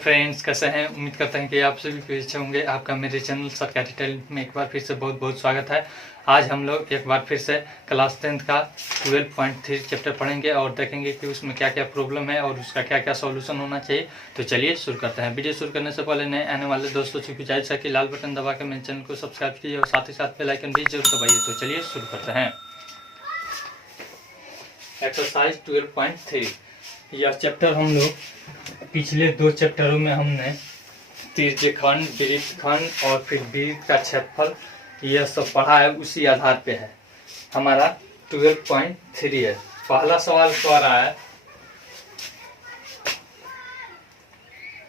Friends, कैसे हैं? उम्मीद करते हैं कि आप सभी को अच्छे होंगे। आपका मेरे चैनल सरकारी टैलेंट में एक बार फिर से बहुत बहुत स्वागत है। आज हम लोग एक बार फिर से क्लास 10th का 12.3 चैप्टर पढ़ेंगे और देखेंगे कि उसमें क्या क्या प्रॉब्लम है और उसका क्या क्या सॉल्यूशन होना चाहिए। तो चलिए शुरू करते हैं। वीडियो शुरू करने से पहले नए आने वाले दोस्तों से गुजारिश है कि लाल बटन दबा के मेरे चैनल को सब्सक्राइब कीजिए और साथ ही साथ बेल आइकन भी जरूर दबाइए। तो चलिए शुरू करते हैं। एक्सरसाइज 12.3 यह चैप्टर हम लोग पिछले दो चैप्टरों में हमने त्रिज्यखंड, वृत्तखंड और फिर वृत्त का क्षेत्रफल यह सब पढ़ा है। उसी आधार पे है हमारा 12.3 है। पहला सवाल कह रहा है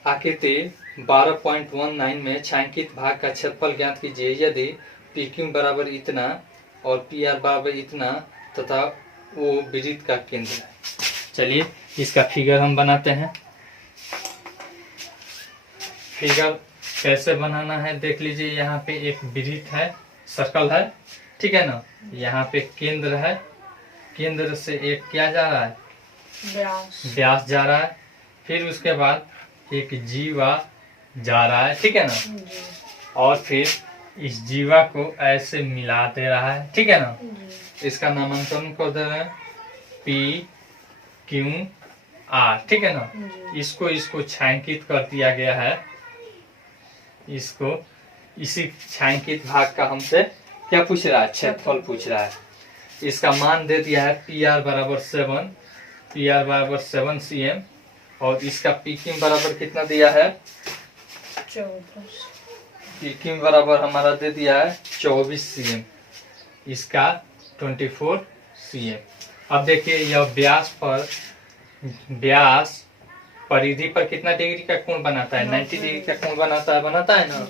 आकृति 12.19 में छायांकित भाग का क्षेत्रफल ज्ञात कीजिए यदि पी क्यू बराबर इतना और पी आर बराबर इतना तथा वो वृत्त का केंद्र है। चलिए इसका फिगर हम बनाते हैं। फिगर कैसे बनाना है देख लीजिए। यहाँ पे एक वृत्त है, सर्कल है, ठीक है ना। यहाँ पे केंद्र है, केंद्र से एक क्या जा रहा है, व्यास जा रहा है। फिर उसके बाद एक जीवा जा रहा है, ठीक है ना। और फिर इस जीवा को ऐसे मिला दे रहा है, ठीक है ना। इसका नामांकन कर दे रहे हैं पी क्यू आर, ठीक है ना। इसको छायांकित कर दिया गया है। इसको इसी छायांकित भाग का हमसे क्या पूछ रहा है, क्षेत्रफल पूछ रहा है। इसका मान दे दिया है पी आर बराबर 7 cm और इसका पी क्यू बराबर कितना दिया है, 14। पी क्यू बराबर हमारा दे दिया है 24 cm, इसका 24 cm। अब देखिए यह व्यास परिधि पर कितना डिग्री का कोण बनाता है, 90 डिग्री का कोण बनाता है ना।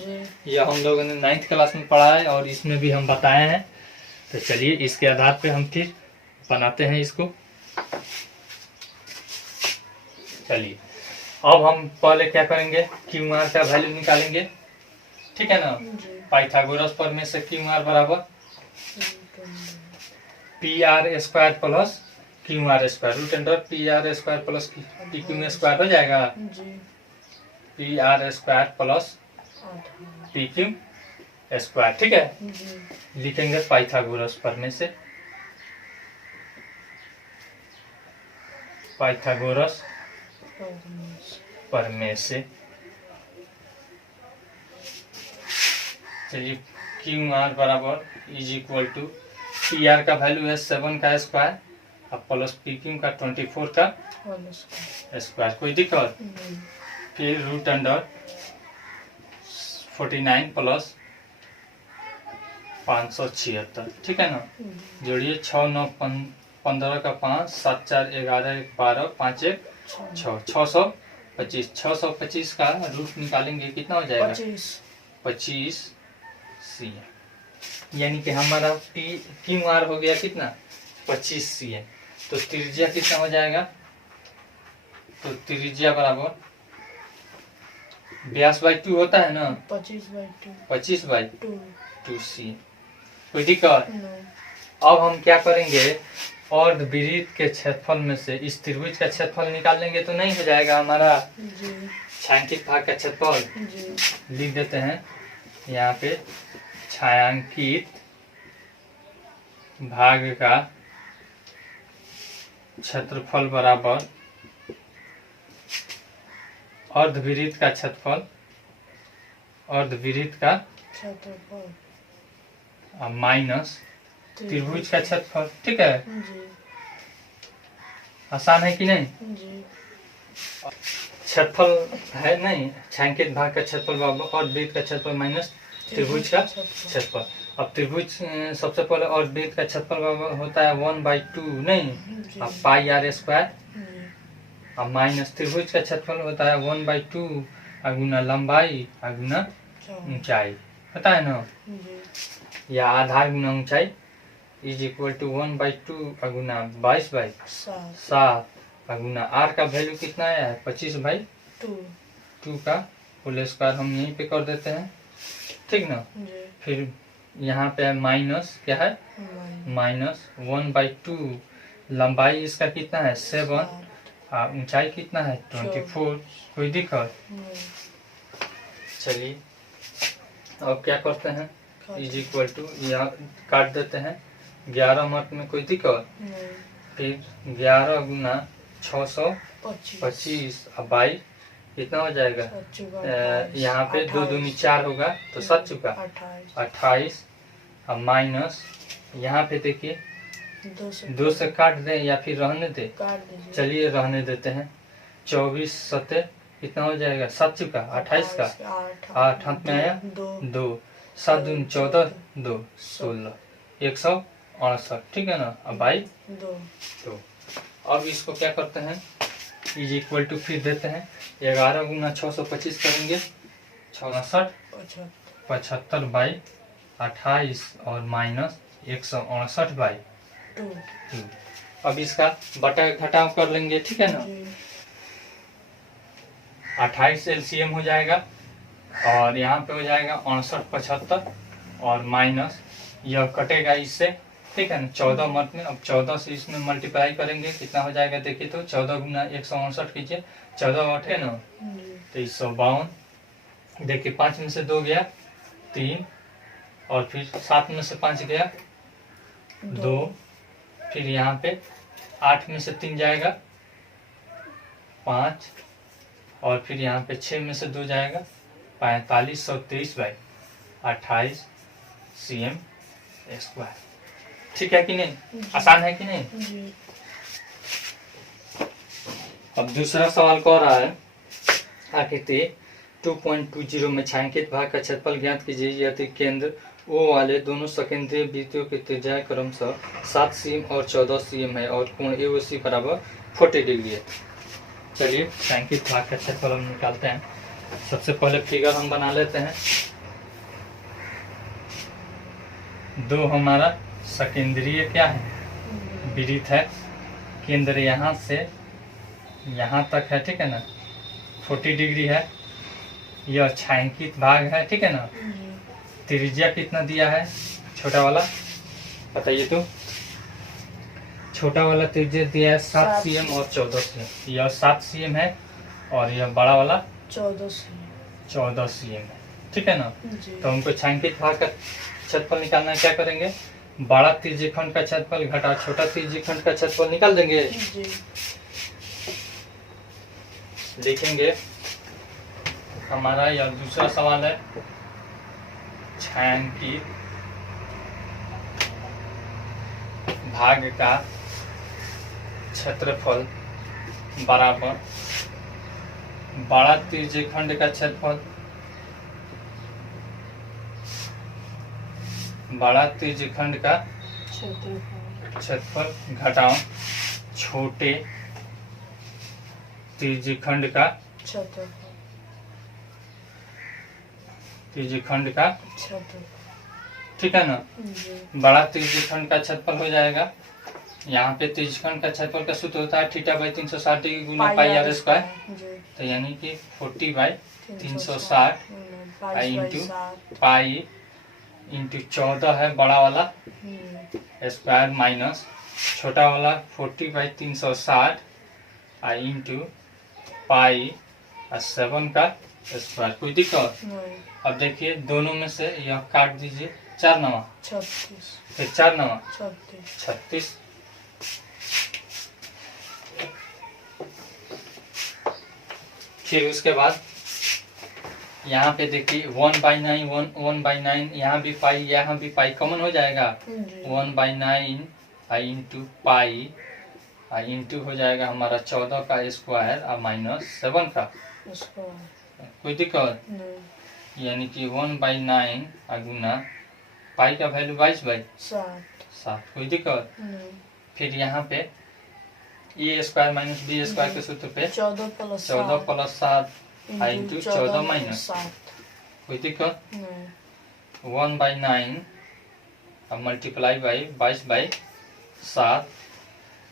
यह हम लोगों ने 9th क्लास में पढ़ा है और इसमें भी हम बताए हैं। तो चलिए इसके आधार पे हम फिर बनाते हैं इसको। चलिए अब हम पहले क्या करेंगे, क्यू आर का वैल्यू निकालेंगे, ठीक है ना। पाइथागोरस प्रमेय से क्यू आर बराबर P R square plus Q R square, root under P R square plus P Q square हो जाएगा। P R square plus P Q square, ठीक है। लिखेंगे पाइथागोरस प्रमेय से, पाइथागोरस प्रमेय से। चलिए क्यू आर बराबर is equal to P R का वैल्यू है 7 का स्क्वायर अब प्लस पी क्यू का 24 का स्क्वायर, कोई दिक्कत। फिर रूट अंडर 49 प्लस 576, ठीक है ना। जोड़िए 6 9 15 का 5 7 4 11 1 12 5 1 6 625। 625 का रूट निकालेंगे कितना हो जाएगा, 25 cm। यानी कि हमारा पी क्यू आर हो गया कितना, 25 cm। तो त्रिज्या कितना हो जाएगा, तो त्रिज्या बराबर व्यास बाई 2 होता है ना, 25/2 cm। कोई दिक्कत। अब हम क्या करेंगे, और वृत्त के क्षेत्रफल में से इस त्रिभुज का क्षेत्रफल निकाल लेंगे तो नहीं हो जाएगा हमारा छायांकित भाग का क्षेत्रफल। लिख देते हैं यहाँ पे छायांकित भाग का क्षेत्रफल बराबर अर्धवृत्त का क्षेत्रफल, अर्धवृत्त का माइनस त्रिभुज का क्षेत्रफल, ठीक है। आसान है कि नहीं। क्षेत्रफल है नहीं, छायांकित भाग का क्षेत्रफल बराबर अर्धवृत्त का क्षेत्रफल माइनस त्रिभुज का क्षेत्रफल। अब त्रिभुज सबसे पहले अर्धवृत्त का क्षेत्रफल होता है 1/2 नहीं, अब पाई आर स्क्वायर। अब माइनस त्रिभुज का क्षेत्रफल होता है 1/2 अगुना लंबाई अगुना ऊंचाई, पता है ना, या आधार गुना ऊंचाई इज इक्वल टू 1/2 अगुना 22/7 अगुना आर का वैल्यू कितना आया है, 25/2 का होल स्क्वायर हम यहीं पे कर देते हैं, ठीक ना। फिर यहाँ पे माइनस क्या है, माइनस 1/2 लंबाई इसका कितना है 7 ऊंचाई कितना है 24, कोई दिक्कत? नहीं। चलिए अब क्या करते हैं, इज इक्वल टू यहाँ काट देते हैं 11 मत में, कोई दिक्कत? नहीं। फिर 11 गुना 625 25 अब 22 कितना हो जाएगा? यहाँ पे 2 दूनी 4 होगा तो 7 चुका 28 अब माइनस यहाँ पे देखिए 2 से काट दें या फिर रहने दे? काट दीजिए। चलिए रहने देते हैं। 24 7 कितना हो जाएगा? 7 चुका 28 का 8 हाथ में आया 2 7 दूनी 14 2 16 168, ठीक है ना। अब 2 अब इसको क्या करते हैं, इज इक्वल टू फिर देते हैं 11 गुना 625 करेंगे 66 75 बाई 28 और माइनस 168 बाई 2। अब इसका बटा घटाव कर लेंगे, ठीक है ना। 28 एलसीएम हो जाएगा और यहाँ पे हो जाएगा 69 75 और माइनस यह कटेगा इससे, ठीक है ना 14 मत में। अब 14 से इसमें मल्टीप्लाई करेंगे कितना हो जाएगा देखिए तो 14 गुना 168 कीजिए 14 8 है ना 2352। देखिए 5 में से 2 गया 3 और फिर 7 में से 5 गया 2, फिर यहाँ पे 8 में से 3 जाएगा 5 और फिर यहाँ पे 6 में से 2 जाएगा 4523 बाई 28 cm स्क्वायर, ठीक है कि नहीं? आसान है कि नहीं? अब दूसरा सवाल कह रहा है आकृति 2.20 में छायांकित भाग का क्षेत्रफल ज्ञात कीजिए यदि केंद्र O वाले दोनों सकेंद्रीय वृत्तियों की त्रिज्या क्रमशः 7 cm और 14 cm है और कोण AOC बराबर 40 डिग्री है। चलिए छायांकित भाग का क्षेत्रफल हम निकालते हैं। सबसे पहले फिगर हम बना लेते हैं। दो हमारा सकेंद्रीय क्या है, वृत्त है, केंद्र यहाँ से यहाँ तक है, ठीक है ना 40 डिग्री है। यह छायांकित भाग है, ठीक है ना। त्रिज्या कितना दिया है छोटा वाला, बताइए तो। छोटा वाला त्रिज्या दिया है 7 cm और 14 cm। यह 7 cm है और यह बड़ा वाला 14 cm है, ठीक है ना। तो हमको छायांकित भाग का क्षेत्रफल निकालना है, क्या करेंगे, बड़ा त्रिज्यखंड का क्षेत्रफल घटा छोटा त्रिज्यखंड का क्षेत्रफल निकाल देंगे। लिखेंगे हमारा यह दूसरा सवाल है, छायांकित भाग का क्षेत्रफल बराबर बड़ा त्रिज्यखंड का क्षेत्रफल, बड़ा त्रिज्यखंड का क्षेत्रफल घटाओ छोटे त्रिज्यखंड का ठीक है ना। बड़ा त्रिज्यखंड का क्षेत्रफल हो जाएगा, यहाँ पे त्रिज्यखंड का क्षेत्रफल का सूत्र होता है थीटा बाई 360 डिग्री गुना पाई आर स्क्वायर, तो यानी कि 40 बाई 360 इंटू पाई इंटू 14 है बड़ा वाला स्क्वायर माइनस छोटा वाला 40 बाई 360 इंटू पाई 7 का स्क्वायर। कोई दिक्कत? अब देखिए दोनों में से यह काट दीजिए 4 नवा 36, फिर 4 नवा 36। फिर उसके बाद यहाँ पे देखिए 1/9 1/9 यहाँ भी पाई कॉमन हो जाएगा 1/9 इंटू पाई इंटू हो जाएगा हमारा 14 का स्क्वायर और माइनस 7 का। कोई दिक्कत? यानी कि 1/9 गुना पाई का वैल्यू 22/7। कोई दिक्कत? फिर यहाँ पे ए स्क्वायर माइनस बी स्क्वायर के सूत्र पे 14 प्लस 7 इंटू 14 माइनस। कोई दिक्कत? 1/9 अब मल्टीप्लाई बाई 22/7,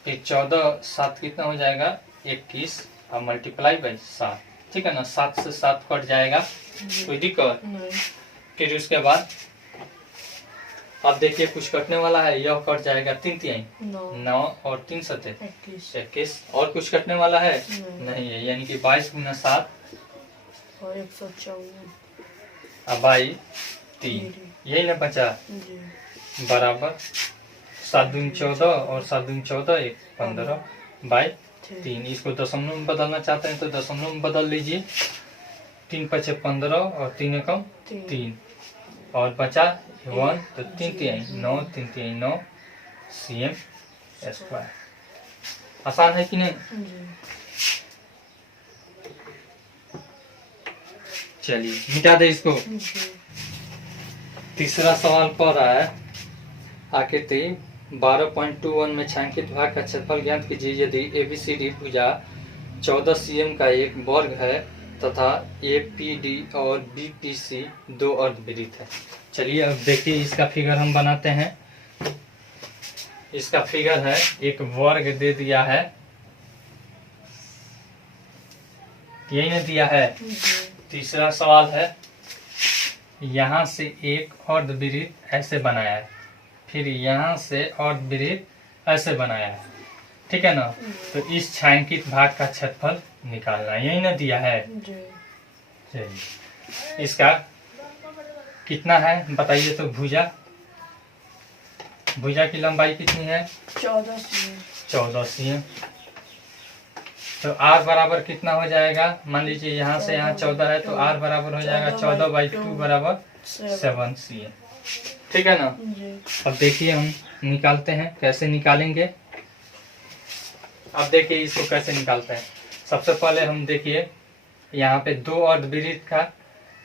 फिर 14 7 कितना हो जाएगा 21 अब मल्टीप्लाई बाई 7, ठीक है ना। 7 से 7 कट जाएगा। कोई दिक्कत? फिर उसके बाद अब देखिए कुछ कटने वाला है, यह कट जाएगा 3 तिहाई, 9 9 और 3 सते 21 21। और कुछ कटने वाला है नहीं। नहीं है, यानी कि 22 गुना 7 और 154 अब 3, यही ना बचा, जी बराबर 7 दूनी 14 और 7 दूनी 14 1 15 बाई 3। इसको दशमलव में बदलना चाहते हैं तो दशमलव में बदल लीजिए। 3 पचे 15 और 3 एकम 3 और बचा 1 तो 3 तिहाई 9 3 तिहाई 9 cm स्क्वायर। आसान है कि नहीं? जी चलिए मिटा दे इसको। जी तीसरा सवाल पढ़ रहा है, आकृति 12.21 में छायांकित भाग का क्षेत्रफल ज्ञात कीजिए यदि ABCD भुजा 14 cm का एक वर्ग है तथा APD और BPC दो अर्धवृत्त है। चलिए अब देखिए इसका फिगर हम बनाते हैं। इसका फिगर है, एक वर्ग दे दिया है, यही ना दिया है। जी तीसरा सवाल है, यहाँ से एक अर्धवृत्त ऐसे बनाया है, फिर यहाँ से अर्धवृत्त ऐसे बनाया है, ठीक है ना। तो इस छायांकित भाग का क्षेत्रफल निकालना, यही ना दिया है। जी चलिए इसका कितना है बताइए तो। भुजा की लंबाई कितनी है? 14 cm 14 cm। तो r बराबर कितना हो जाएगा? मान लीजिए यहाँ से यहाँ 14 है तो r बराबर हो जाएगा 14/2 बराबर 7 cm, ठीक है ना। जी अब देखिए हम निकालते हैं, कैसे निकालेंगे। अब देखिए इसको कैसे निकालते हैं। सबसे पहले हम देखिए यहाँ पे दो अर्धवृत्त का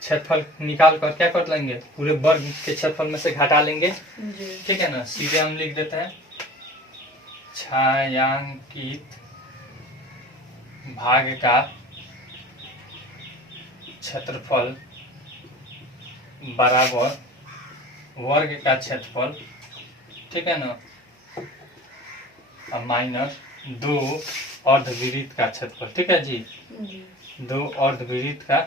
क्षेत्रफल निकाल कर क्या कर लेंगे, पूरे वर्ग के क्षेत्रफल में से घटा लेंगे, जी ठीक है ना। सीधे हम लिख देते हैं छायांकित भाग का क्षेत्रफल बराबर वर्ग का क्षेत्रफल, ठीक है ना, माइनस दो अर्धवृत्त का क्षेत्रफल, ठीक है जी। जी दो अर्धवृत्त का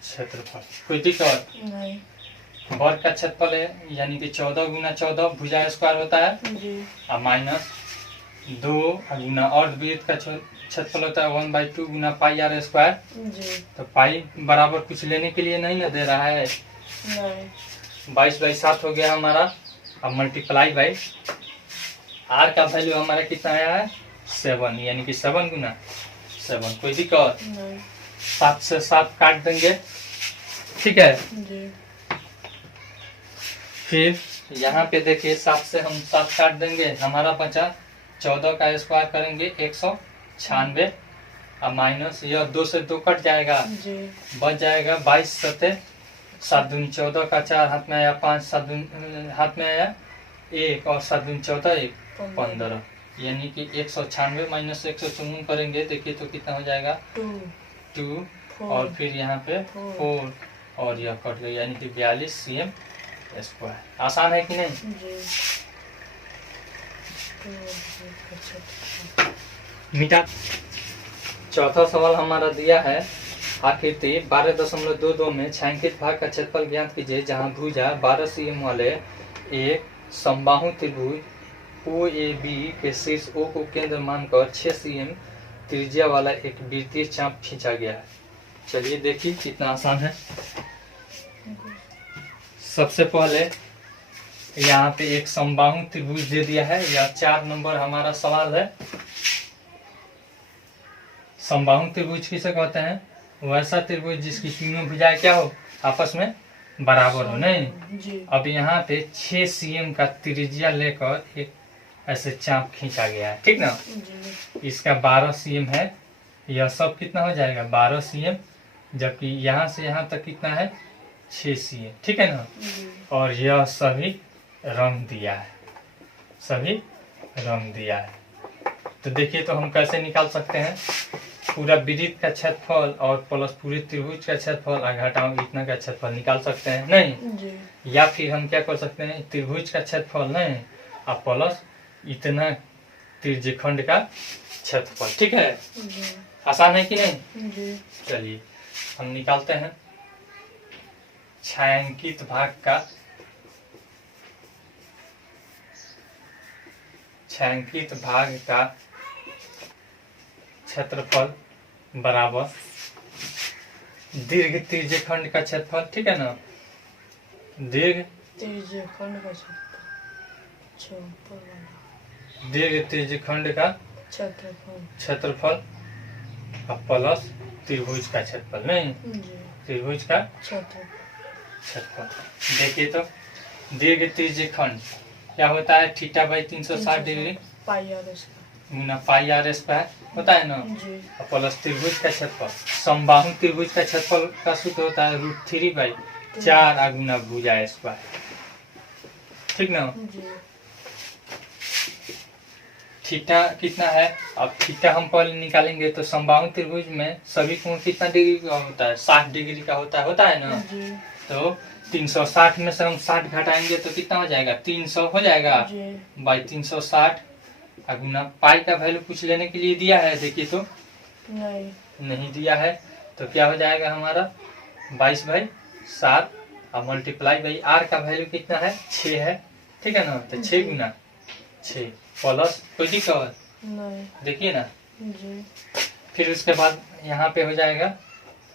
क्षेत्रफल, कोई दिक्कत नहीं वर्ग का क्षेत्रफल है, यानी कि 14 गुना 14 भुजा स्क्वायर होता है, जी और माइनस 2 गुना अर्धवृत्त का क्षेत्रफल होता है 1/2 गुना पाई आर स्क्वायर। जी तो पाई बराबर कुछ लेने के लिए नहीं ना दे रहा है, नहीं 22/7 हो गया हमारा। अब मल्टीप्लाई बाई आर का वैल्यू हमारा कितना आया है 7, यानी कि 7 गुना 7, कोई दिक्कत। नहीं 7 से 7 काट देंगे, ठीक है। जी फिर यहाँ पे देखिए 7 से हम 7 काट देंगे, हमारा बचा 14 का स्क्वायर करेंगे 196, और माइनस यह 2 से 2 कट जाएगा, जी बच जाएगा 22 सते 7 दूनी 14 का 4 हाथ में आया, 5 7 दूनी हाथ में आया 1 और 7 दूनी 14 1 15, यानी कि 196 माइनस 154 करेंगे, देखिए तो कितना हो जाएगा 2 और फिर यहाँ पे 4 और यह कट गया, यानी कि 42 cm स्क्वायर। आसान है कि नहीं? जी मीठा। चौथा सवाल हमारा दिया है, आकृति 12.22 में छायांकित भाग का क्षेत्रफल ज्ञात कीजिए जहां भुजा 12 cm वाले एक समबाहु त्रिभुज OAB के शीर्ष O को केंद्र मानकर 6 cm त्रिज्या वाला एक वृत्तीय चाप खींचा गया है। चलिए देखिए कितना आसान है। सबसे पहले यहाँ पे एक समबाहु त्रिभुज दे दिया है, यह 4 नंबर हमारा सवाल है। समबाहु त्रिभुज किसे कहते हैं? वैसा त्रिभुज जिसकी तीनों भुजाएं क्या हो, आपस में बराबर हो, नहीं। जी अब यहाँ पे 6 cm का त्रिज्या लेकर एक ऐसे चाप खींचा गया है, ठीक ना। जी इसका 12 cm है, यह सब कितना हो जाएगा 12 cm, जबकि यहाँ से यहाँ तक कितना है 6 cm, ठीक है ना। जी और यह सभी रंग दिया है, सभी रंग दिया है। तो देखिए तो हम कैसे निकाल सकते हैं, पूरा वृत्त का क्षेत्रफल और प्लस पूरे त्रिभुज का क्षेत्रफल और घटाओ इतना का क्षेत्रफल निकाल सकते हैं, नहीं। जी या फिर हम क्या कर सकते हैं, त्रिभुज का क्षेत्रफल नहीं और प्लस इतना त्रिज्यखंड का क्षेत्रफल, ठीक है। जी आसान है कि नहीं? जी चलिए हम निकालते हैं छायांकित भाग का क्षेत्रफल बराबर दीर्घ त्रिज्यखंड का क्षेत्रफल, ठीक है ना। दीर्घ त्रिज्यखंड का क्षेत्रफल दीर्घ त्रिज्यखंड का क्षेत्रफल प्लस त्रिभुज का क्षेत्रफल, नहीं जी त्रिभुज का क्षेत्रफल। देखिए तो दीर्घ त्रिज्यखंड क्या होता है, theta by 360 degree pi are square गुना पाई आर स्क्वायर होता है ना, जी प्लस त्रिभुज का क्षेत्रफल। समबाहु त्रिभुज का क्षेत्रफल का सूत्र होता है √3/4 गुना भुजा स्क्वायर, ठीक ना। जी थीटा कितना है, अब थीटा हम पहले निकालेंगे तो समबाहु त्रिभुज में सभी कोण कितना डिग्री का होता है, 60 डिग्री का होता है ना। जी तो 360 में से हम 60 घटाएंगे तो कितना हो जाएगा, 300 हो जाएगा जी बाई 360 गुना पाई का वैल्यू कुछ लेने के लिए दिया है, देखिए तो नहीं दिया है, तो क्या हो जाएगा हमारा 22/7 और मल्टीप्लाई बाई आर का वैल्यू कितना है 6 है, ठीक है ना। तो 6 गुना 6 प्लस कोई दिक्कत नहीं देखिए ना। जी फिर उसके बाद यहाँ पे हो जाएगा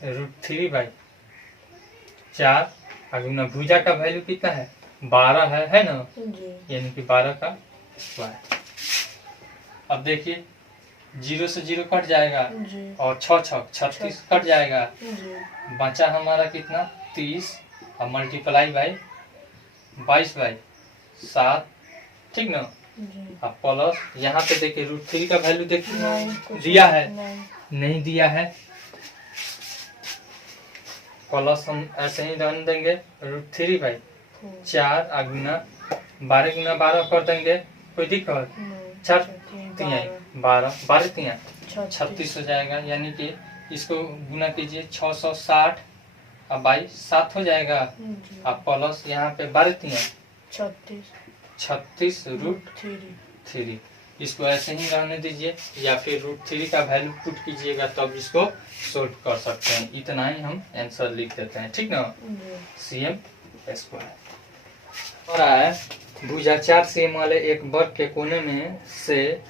√3/4 गुना भुजा का वैल्यू कितना है 12 है ना, जी यानी कि 12 का स्क्वायर। अब देखिए 0 से 0 कट जाएगा जी और 36 कट जाएगा, जी बचा हमारा कितना 30 और मल्टीप्लाई बाई 22/7, ठीक ना। जी अब प्लस यहाँ पे देखिए √3 का वैल्यू देखिए नहीं कुछ दिया है, नहीं दिया है, प्लस हम ऐसे ही रहने देंगे √3/4 गुना 12 गुना 12 कर देंगे, कोई दिक्कत 4 12 12 36 हो जाएगा, यानी कि इसको गुना कीजिए 660 और बाई 7 हो जाएगा। अब प्लस यहाँ पे 12 36 √3, इसको ऐसे ही रहने दीजिए या फिर √3 का वैल्यू पुट कीजिएगा तब इसको सोल्व कर सकते हैं। इतना ही हम आंसर लिख देते हैं, ठीक ना। cm स्क्वायर हो रहा है, भुजा 4 cm वाले एक वर्ग के कोने में से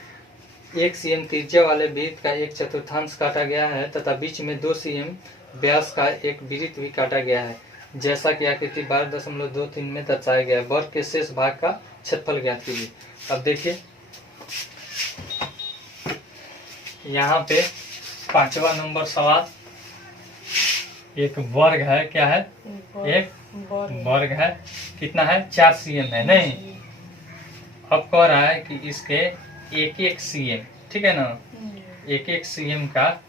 1 cm त्रिज्या वाले वृत्त का 1/4 काटा गया है तथा बीच में 2 cm व्यास का एक वृत्त भी काटा गया है, जैसा कि आकृति 12.23 में दर्शाया गया है। वर्ग के शेष भाग का क्षेत्रफल ज्ञात कीजिए। अब देखिए यहाँ पे 5वां नंबर सवाल, एक वर्ग है, क्या है, एक वर्ग है, कितना है 4 cm है, नहीं। अब कह रहा है कि इसके 1 cm, ठीक है ना, 1 cm का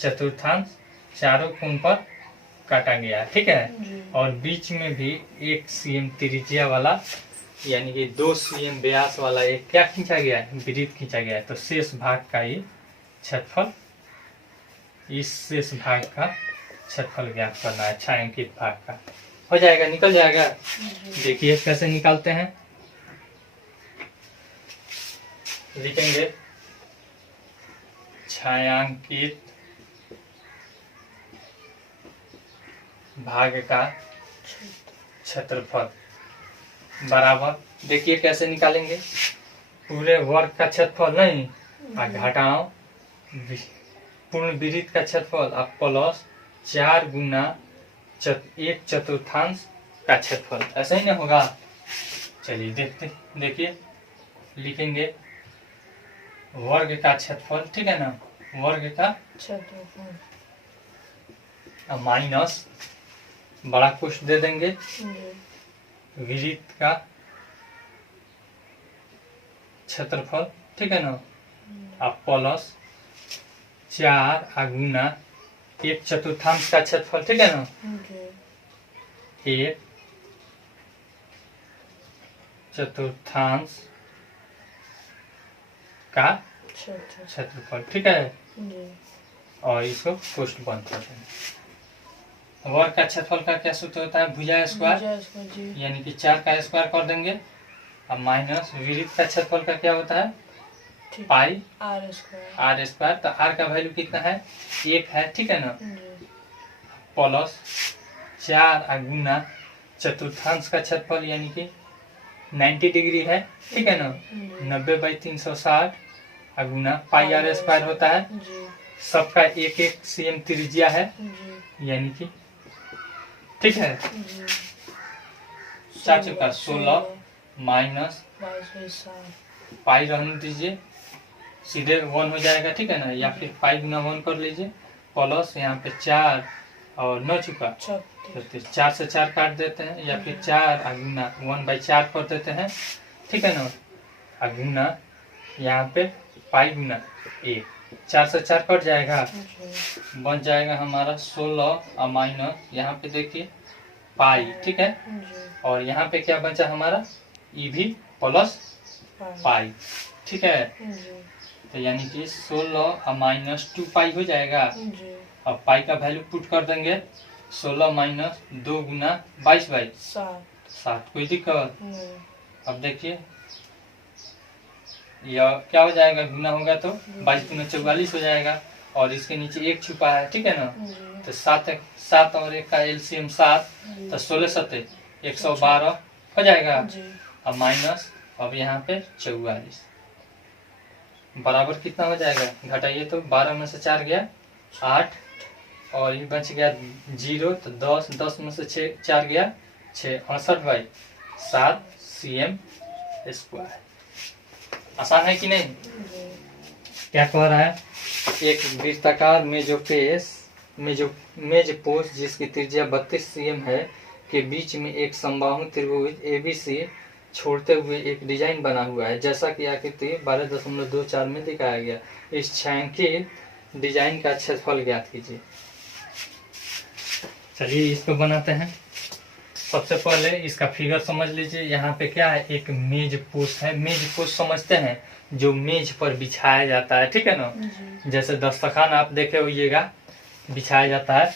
चतुर्थांश चारों कोण पर काटा गया है, ठीक है। और बीच में भी 1 cm त्रिज्या वाला यानी कि 2 cm व्यास वाला एक क्या खींचा गया है, वृत्त खींचा गया है। तो शेष भाग का ये क्षेत्रफल, इस शेष भाग का क्षेत्रफल ज्ञात करना है, छायांकित भाग का। हो जाएगा, निकल जाएगा। देखिए कैसे निकालते हैं, लिखेंगे छायांकित भाग का क्षेत्रफल बराबर, देखिए कैसे निकालेंगे, पूरे वर्ग का क्षेत्रफल नहीं घटाओ पूर्ण वृत्त का क्षेत्रफल अब प्लस 4 गुना 1/4 का क्षेत्रफल, ऐसा ही ना होगा। चलिए देखिए लिखेंगे वर्ग का क्षेत्रफल, ठीक है ना, वर्ग का क्षेत्रफल माइनस बड़ा कुछ दे देंगे वृत्त का क्षेत्रफल, ठीक है ना, अब प्लस 4 गुना 1/4 का क्षेत्रफल, ठीक है ना, 1/4 का क्षेत्रफल, ठीक है। और इसको कोष्ठ बंद कर देंगे। वर्ग का क्षेत्रफल का क्या सूत्र होता है, भुजा स्क्वायर, यानी कि 4 का स्क्वायर कर देंगे। अब माइनस वृत्त का क्षेत्रफल का क्या होता है, पाई आर स्क्वायर, तो आर का वैल्यू कितना है 1 है, ठीक है ना। प्लस 4 गुना चतुर्थांश का क्षेत्रफल यानी कि 90 डिग्री है, ठीक है ना। 90/360 गुना पाई आर स्क्वायर होता है। जी सबका 1-1 cm त्रिज्या है, जी यानी कि ठीक है। जी 4 चौका 16 माइनस 22/7 पाई रहने दीजिए, सीधे 1 हो जाएगा, ठीक है ना। या फिर पाई गुना 1 कर लीजिए, प्लस यहाँ पे 4 और 9 चुका 36 4 से 4 काट देते हैं, या फिर 4 गुना 1/4 कर देते हैं, ठीक है ना। गुना यहाँ पे पाई गुना 1, 4 से 4 कट जाएगा, जी बन जाएगा हमारा 16 और माइनस यहाँ पे देखिए पाई, ठीक है। जी और यहाँ पे क्या बचा हमारा ई भी प्लस पाई, ठीक है। जी तो यानी कि 16 और माइनस 2 पाई हो जाएगा। जी अब पाई का वैल्यू पुट कर देंगे, 16 माइनस 2 गुना 22/7, कोई दिक्कत। नहीं अब देखिए यह क्या हो जाएगा, गुना होगा तो 22 गुना 44 हो जाएगा, और इसके नीचे 1 छुपा है, ठीक है ना। जी तो 7 और 1 का एलसीएम 7, तो 16 7 112 हो जाएगा। जी अब माइनस, अब यहाँ पे 44 बराबर कितना हो जाएगा, घटाइए तो 12 में से 4 गया 8, और ये बच गया 0, तो 10 में से 4 गया 6, 68/7 cm स्क्वायर। आसान है कि नहीं। जी क्या कह रहा है, एक वृत्ताकार मेज पोस्ट जिसकी त्रिज्या 32 cm है के बीच में एक समबाहु त्रिभुज ABC छोड़ते हुए एक डिजाइन बना हुआ है, जैसा कि आकृति 12.24 में दिखाया गया। इस छायांकित डिजाइन का क्षेत्रफल ज्ञात कीजिए। चलिए इसको बनाते हैं। सबसे पहले इसका फिगर समझ लीजिए। यहाँ पे क्या है, एक मेज पोस्ट है। मेज पोस्ट समझते हैं, जो मेज पर बिछाया जाता है, ठीक है ना। जी जैसे दस्तरखान आप देखे होइएगा बिछाया जाता है।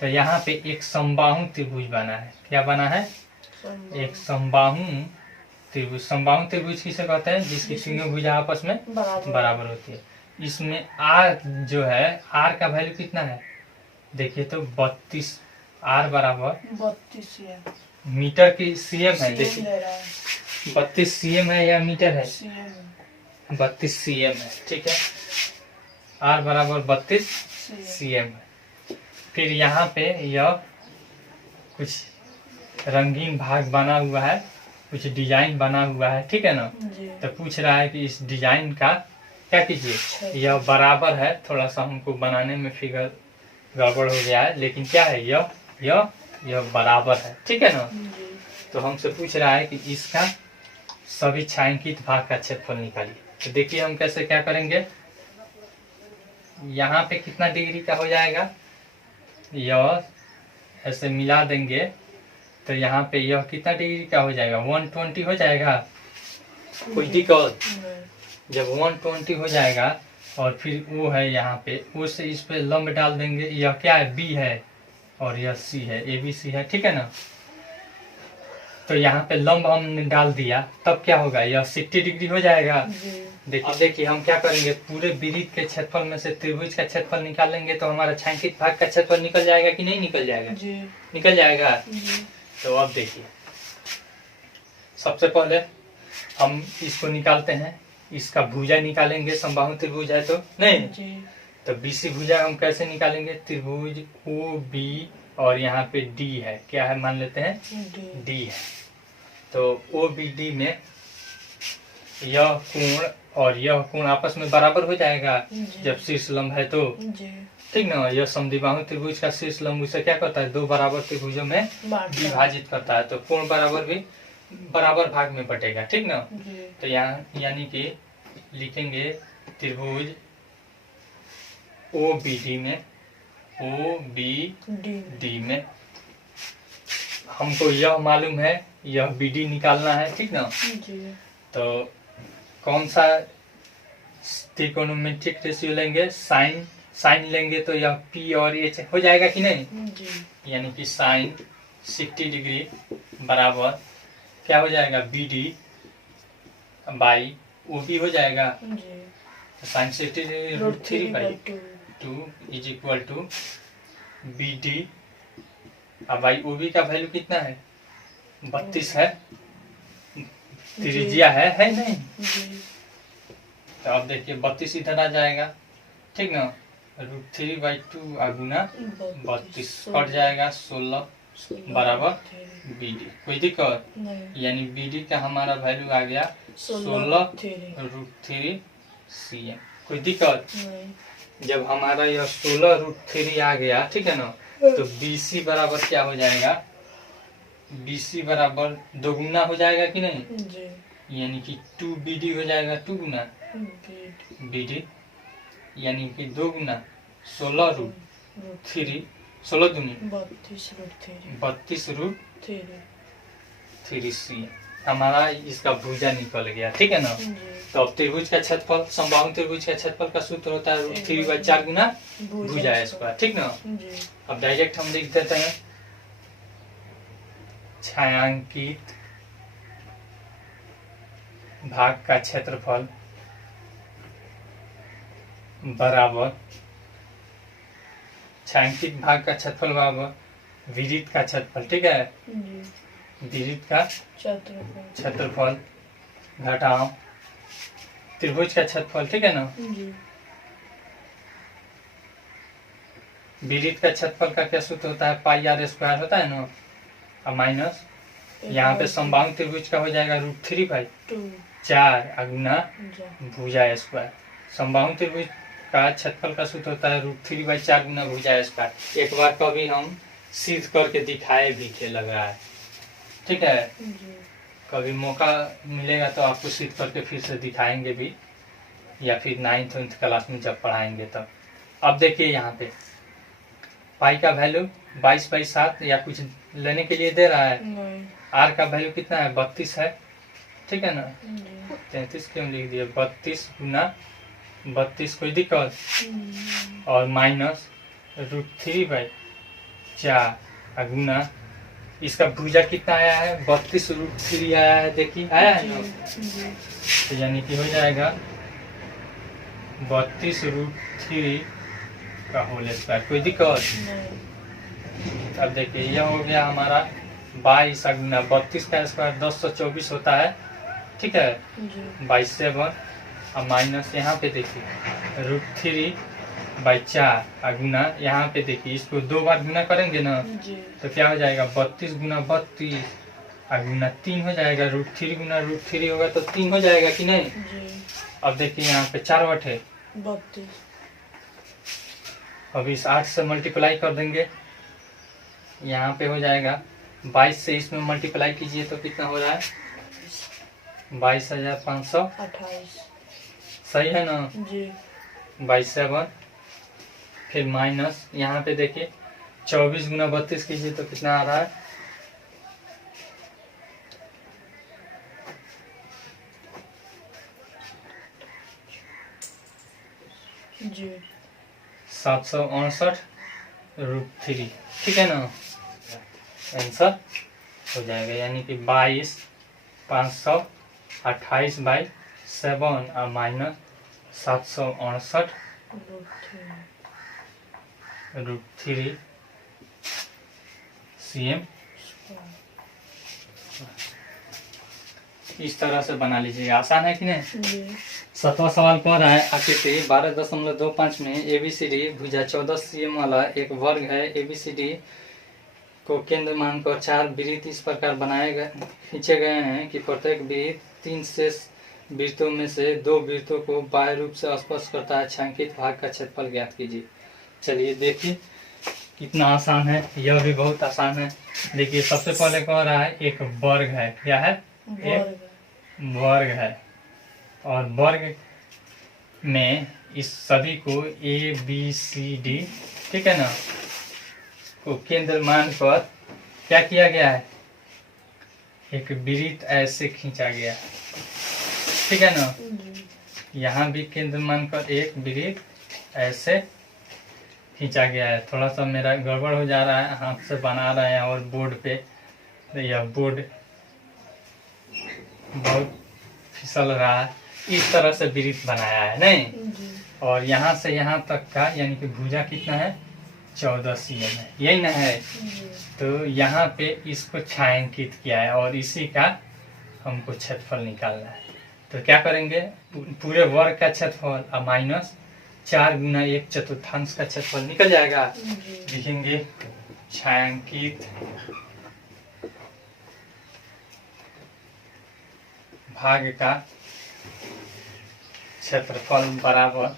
तो यहाँ पे एक समबाहु त्रिभुज बना है। क्या बना है, एक समबाहु त्रिभुज। समबाहु त्रिभुज किसे कहते हैं, जिसकी तीनों भुजा आपस में बराबर होती है। इसमें आर जो है, आर का वैल्यू कितना है देखिए तो 32, आर बराबर 32 मीटर की सीएम है। देखिए ले रहा है 32 सीएम है या मीटर है, CM 32 सीएम है, ठीक है। आर बराबर 32 सीएम है। फिर यहाँ पे यह कुछ रंगीन भाग बना हुआ है, कुछ डिजाइन बना हुआ है, ठीक है ना। जी तो पूछ रहा है कि इस डिजाइन का क्या कीजिए, यह बराबर है। थोड़ा सा हमको बनाने में फिगर गड़बड़ हो गया है, लेकिन क्या है, यह बराबर है, ठीक है ना। जी तो हमसे पूछ रहा है कि इसका सभी छायांकित भाग का क्षेत्रफल निकालिए। तो देखिए हम कैसे क्या करेंगे। यहाँ पे कितना डिग्री का हो जाएगा, यह ऐसे मिला देंगे तो यहाँ पे यह कितना डिग्री का हो जाएगा, 120 हो जाएगा। कोई दिक्कत, नहीं जब 120 हो जाएगा और फिर वो है यहाँ पे, वो से इस पे लंब डाल देंगे। यह क्या है, बी है और यह सी है, ABC है, ठीक है ना। तो यहाँ पे लंब हमने डाल दिया, तब क्या होगा, यह 60 डिग्री हो जाएगा। जी देखिए देखिए हम क्या करेंगे, पूरे वृत्त के क्षेत्रफल में से त्रिभुज का क्षेत्रफल निकालेंगे तो हमारा छायांकित भाग का क्षेत्रफल निकल जाएगा कि नहीं निकल जाएगा, जी निकल जाएगा। जी तो अब देखिए सबसे पहले हम इसको निकालते हैं, इसका भुजा निकालेंगे। समबाहु त्रिभुज है तो नहीं, जी तो BC भुजा हम कैसे निकालेंगे, त्रिभुज OB और यहाँ पे D है, क्या है मान लेते हैं डी D है। तो OBD में यह कोण और यह कोण आपस में बराबर हो जाएगा जी जब शीर्ष लंब है तो, जी ठीक ना। यह समद्विबाहु त्रिभुज का शीर्ष लंब उसे क्या करता है, दो बराबर त्रिभुजों में बांटता विभाजित करता है, तो कोण बराबर भी बराबर भाग में बटेगा, ठीक ना। जी तो यहाँ यानी कि लिखेंगे त्रिभुज OBD में, OBD में हमको यह मालूम है, यह BD निकालना है, ठीक ना। जी तो कौन सा त्रिकोणमितिक रेशियो लेंगे, साइन लेंगे तो यह P और H हो जाएगा कि नहीं। जी यानी कि साइन 60 डिग्री बराबर क्या हो जाएगा, BD बाई OB हो जाएगा। जी sine 60 degree root 3 √3 by 2 2 is equal to BD अब भाई ओबी का वैल्यू कितना है 32 है, त्रिज्या है नहीं। जी तो अब देखिए 32 इधर आ जाएगा, ठीक ना, √3/2 गुना 32 कट जाएगा 16 बराबर BD। कोई दिक्कत नहीं, यानी BD का हमारा वैल्यू आ गया 16 √3 cm। कोई दिक्कत नहीं, जब हमारा यह 16 √3 आ गया, ठीक है ना, तो BC बराबर क्या हो जाएगा, BC बराबर 2 गुना हो जाएगा कि नहीं, जी यानी कि 2 BD हो जाएगा 2 गुना BD, यानी कि 2 गुना 16 √3, 16 दूनी 32 √3 cm हमारा इसका भुजा निकल गया, ठीक है ना। तो अब त्रिभुज का क्षेत्रफल, समबाहु त्रिभुज का क्षेत्रफल का सूत्र होता है √3/4 गुना भुजा स्क्वायर, ठीक ना। अब डायरेक्ट हम लिख देते हैं छायांकित भाग का क्षेत्रफल बराबर, छायांकित भाग का क्षेत्रफल बराबर विदित का क्षेत्रफल, ठीक है, विदित का क्षेत्रफल घटाओ त्रिभुज का क्षेत्रफल, ठीक है ना। विदित का क्षेत्रफल का क्या सूत्र होता है, πr² होता है ना, और माइनस यहाँ पे समबाहु त्रिभुज का हो जाएगा √3/4 गुना भुजा स्क्वायर। समबाहु त्रिभुज का क्षेत्रफल का सूत्र होता है √3/4 गुना भुजा स्क्वायर। एक बार कभी हम सिद्ध करके दिखाए भी थे, लग रहा है, ठीक है, कभी मौका मिलेगा तो आपको सिद्ध करके फिर से दिखाएंगे भी, या फिर 9th क्लास में जब पढ़ाएंगे तब। अब देखिए यहाँ पे पाई का वैल्यू 22/7 या कुछ लेने के लिए दे रहा है, आर का वैल्यू कितना है 32 है, ठीक है ना, 33 क्यों लिख दिया, 32 गुना 32, कोई दिक्कत, और माइनस √3/4 गुना इसका भुजा कितना आया है 32 √3 आया है, देखिए आया है ना, तो यानी कि हो जाएगा 32 √3 का होल स्क्वायर। कोई दिक्कत, अब देखिए यह हो गया हमारा 22 गुना 32 का स्क्वायर 1024 होता है, ठीक है, 22 और माइनस यहाँ पे देखिए √3/4 गुना, यहाँ पे देखिए इसको 2 बार गुना करेंगे ना, तो क्या हो जाएगा 32 गुना 32 गुना 3 हो जाएगा, √3 गुना √3 होगा तो 3 हो जाएगा कि नहीं। अब देखिए यहाँ पे 4 बट है 32, अब इस 8 से मल्टीप्लाई कर देंगे, यहाँ पे हो जाएगा 22 से इसमें मल्टीप्लाई कीजिए तो कितना हो रहा है 22,528, सही है ना जी 22 फिर माइनस यहाँ पे देखिए 24 गुना 32 कीजिए तो कितना आ रहा है जी 759 √3, ठीक है ना, आंसर हो जाएगा, यानी कि 22,528/7 और माइनस 759 √3 cm। इस तरह से बना लीजिए, आसान है कि नहीं। जी 7वां सवाल कह रहा है आकृति 12.25 में ABCD भुजा 14 cm वाला एक वर्ग है। ABCD को केंद्र मानकर 4 वृत्त इस प्रकार बनाए गए खींचे गए हैं कि प्रत्येक वृत्त 3 शेष वृत्तों में से 2 वृत्तों को बाह्य रूप से स्पर्श करता है। छायांकित भाग का क्षेत्रफल ज्ञात कीजिए। चलिए देखिए कितना आसान है, यह भी बहुत आसान है। देखिए सबसे पहले कह रहा है एक वर्ग है, क्या है, एक वर्ग है, और वर्ग में इस सभी को ABCD, ठीक है ना, को केंद्र मानकर क्या किया गया है, एक वृत्त ऐसे खींचा गया है, ठीक है ना। यहाँ भी केंद्र मानकर एक वृत्त ऐसे खींचा गया है। थोड़ा सा मेरा गड़बड़ हो जा रहा है, हाथ से बना रहे हैं और बोर्ड पे, तो यह बोर्ड बहुत फिसल रहा है। इस तरह से वृत्त बनाया है नहीं, और यहाँ से यहाँ तक का यानी कि भुजा कितना है 14 cm है, यही ना है। तो यहाँ पे इसको छायांकित किया है और इसी का हमको क्षेत्रफल निकालना है। तो क्या करेंगे, पूरे वर्ग का क्षेत्रफल और माइनस 4 गुना 1/4 का क्षेत्रफल निकल जाएगा। जी। लिखेंगे छायांकित भाग का क्षेत्रफल बराबर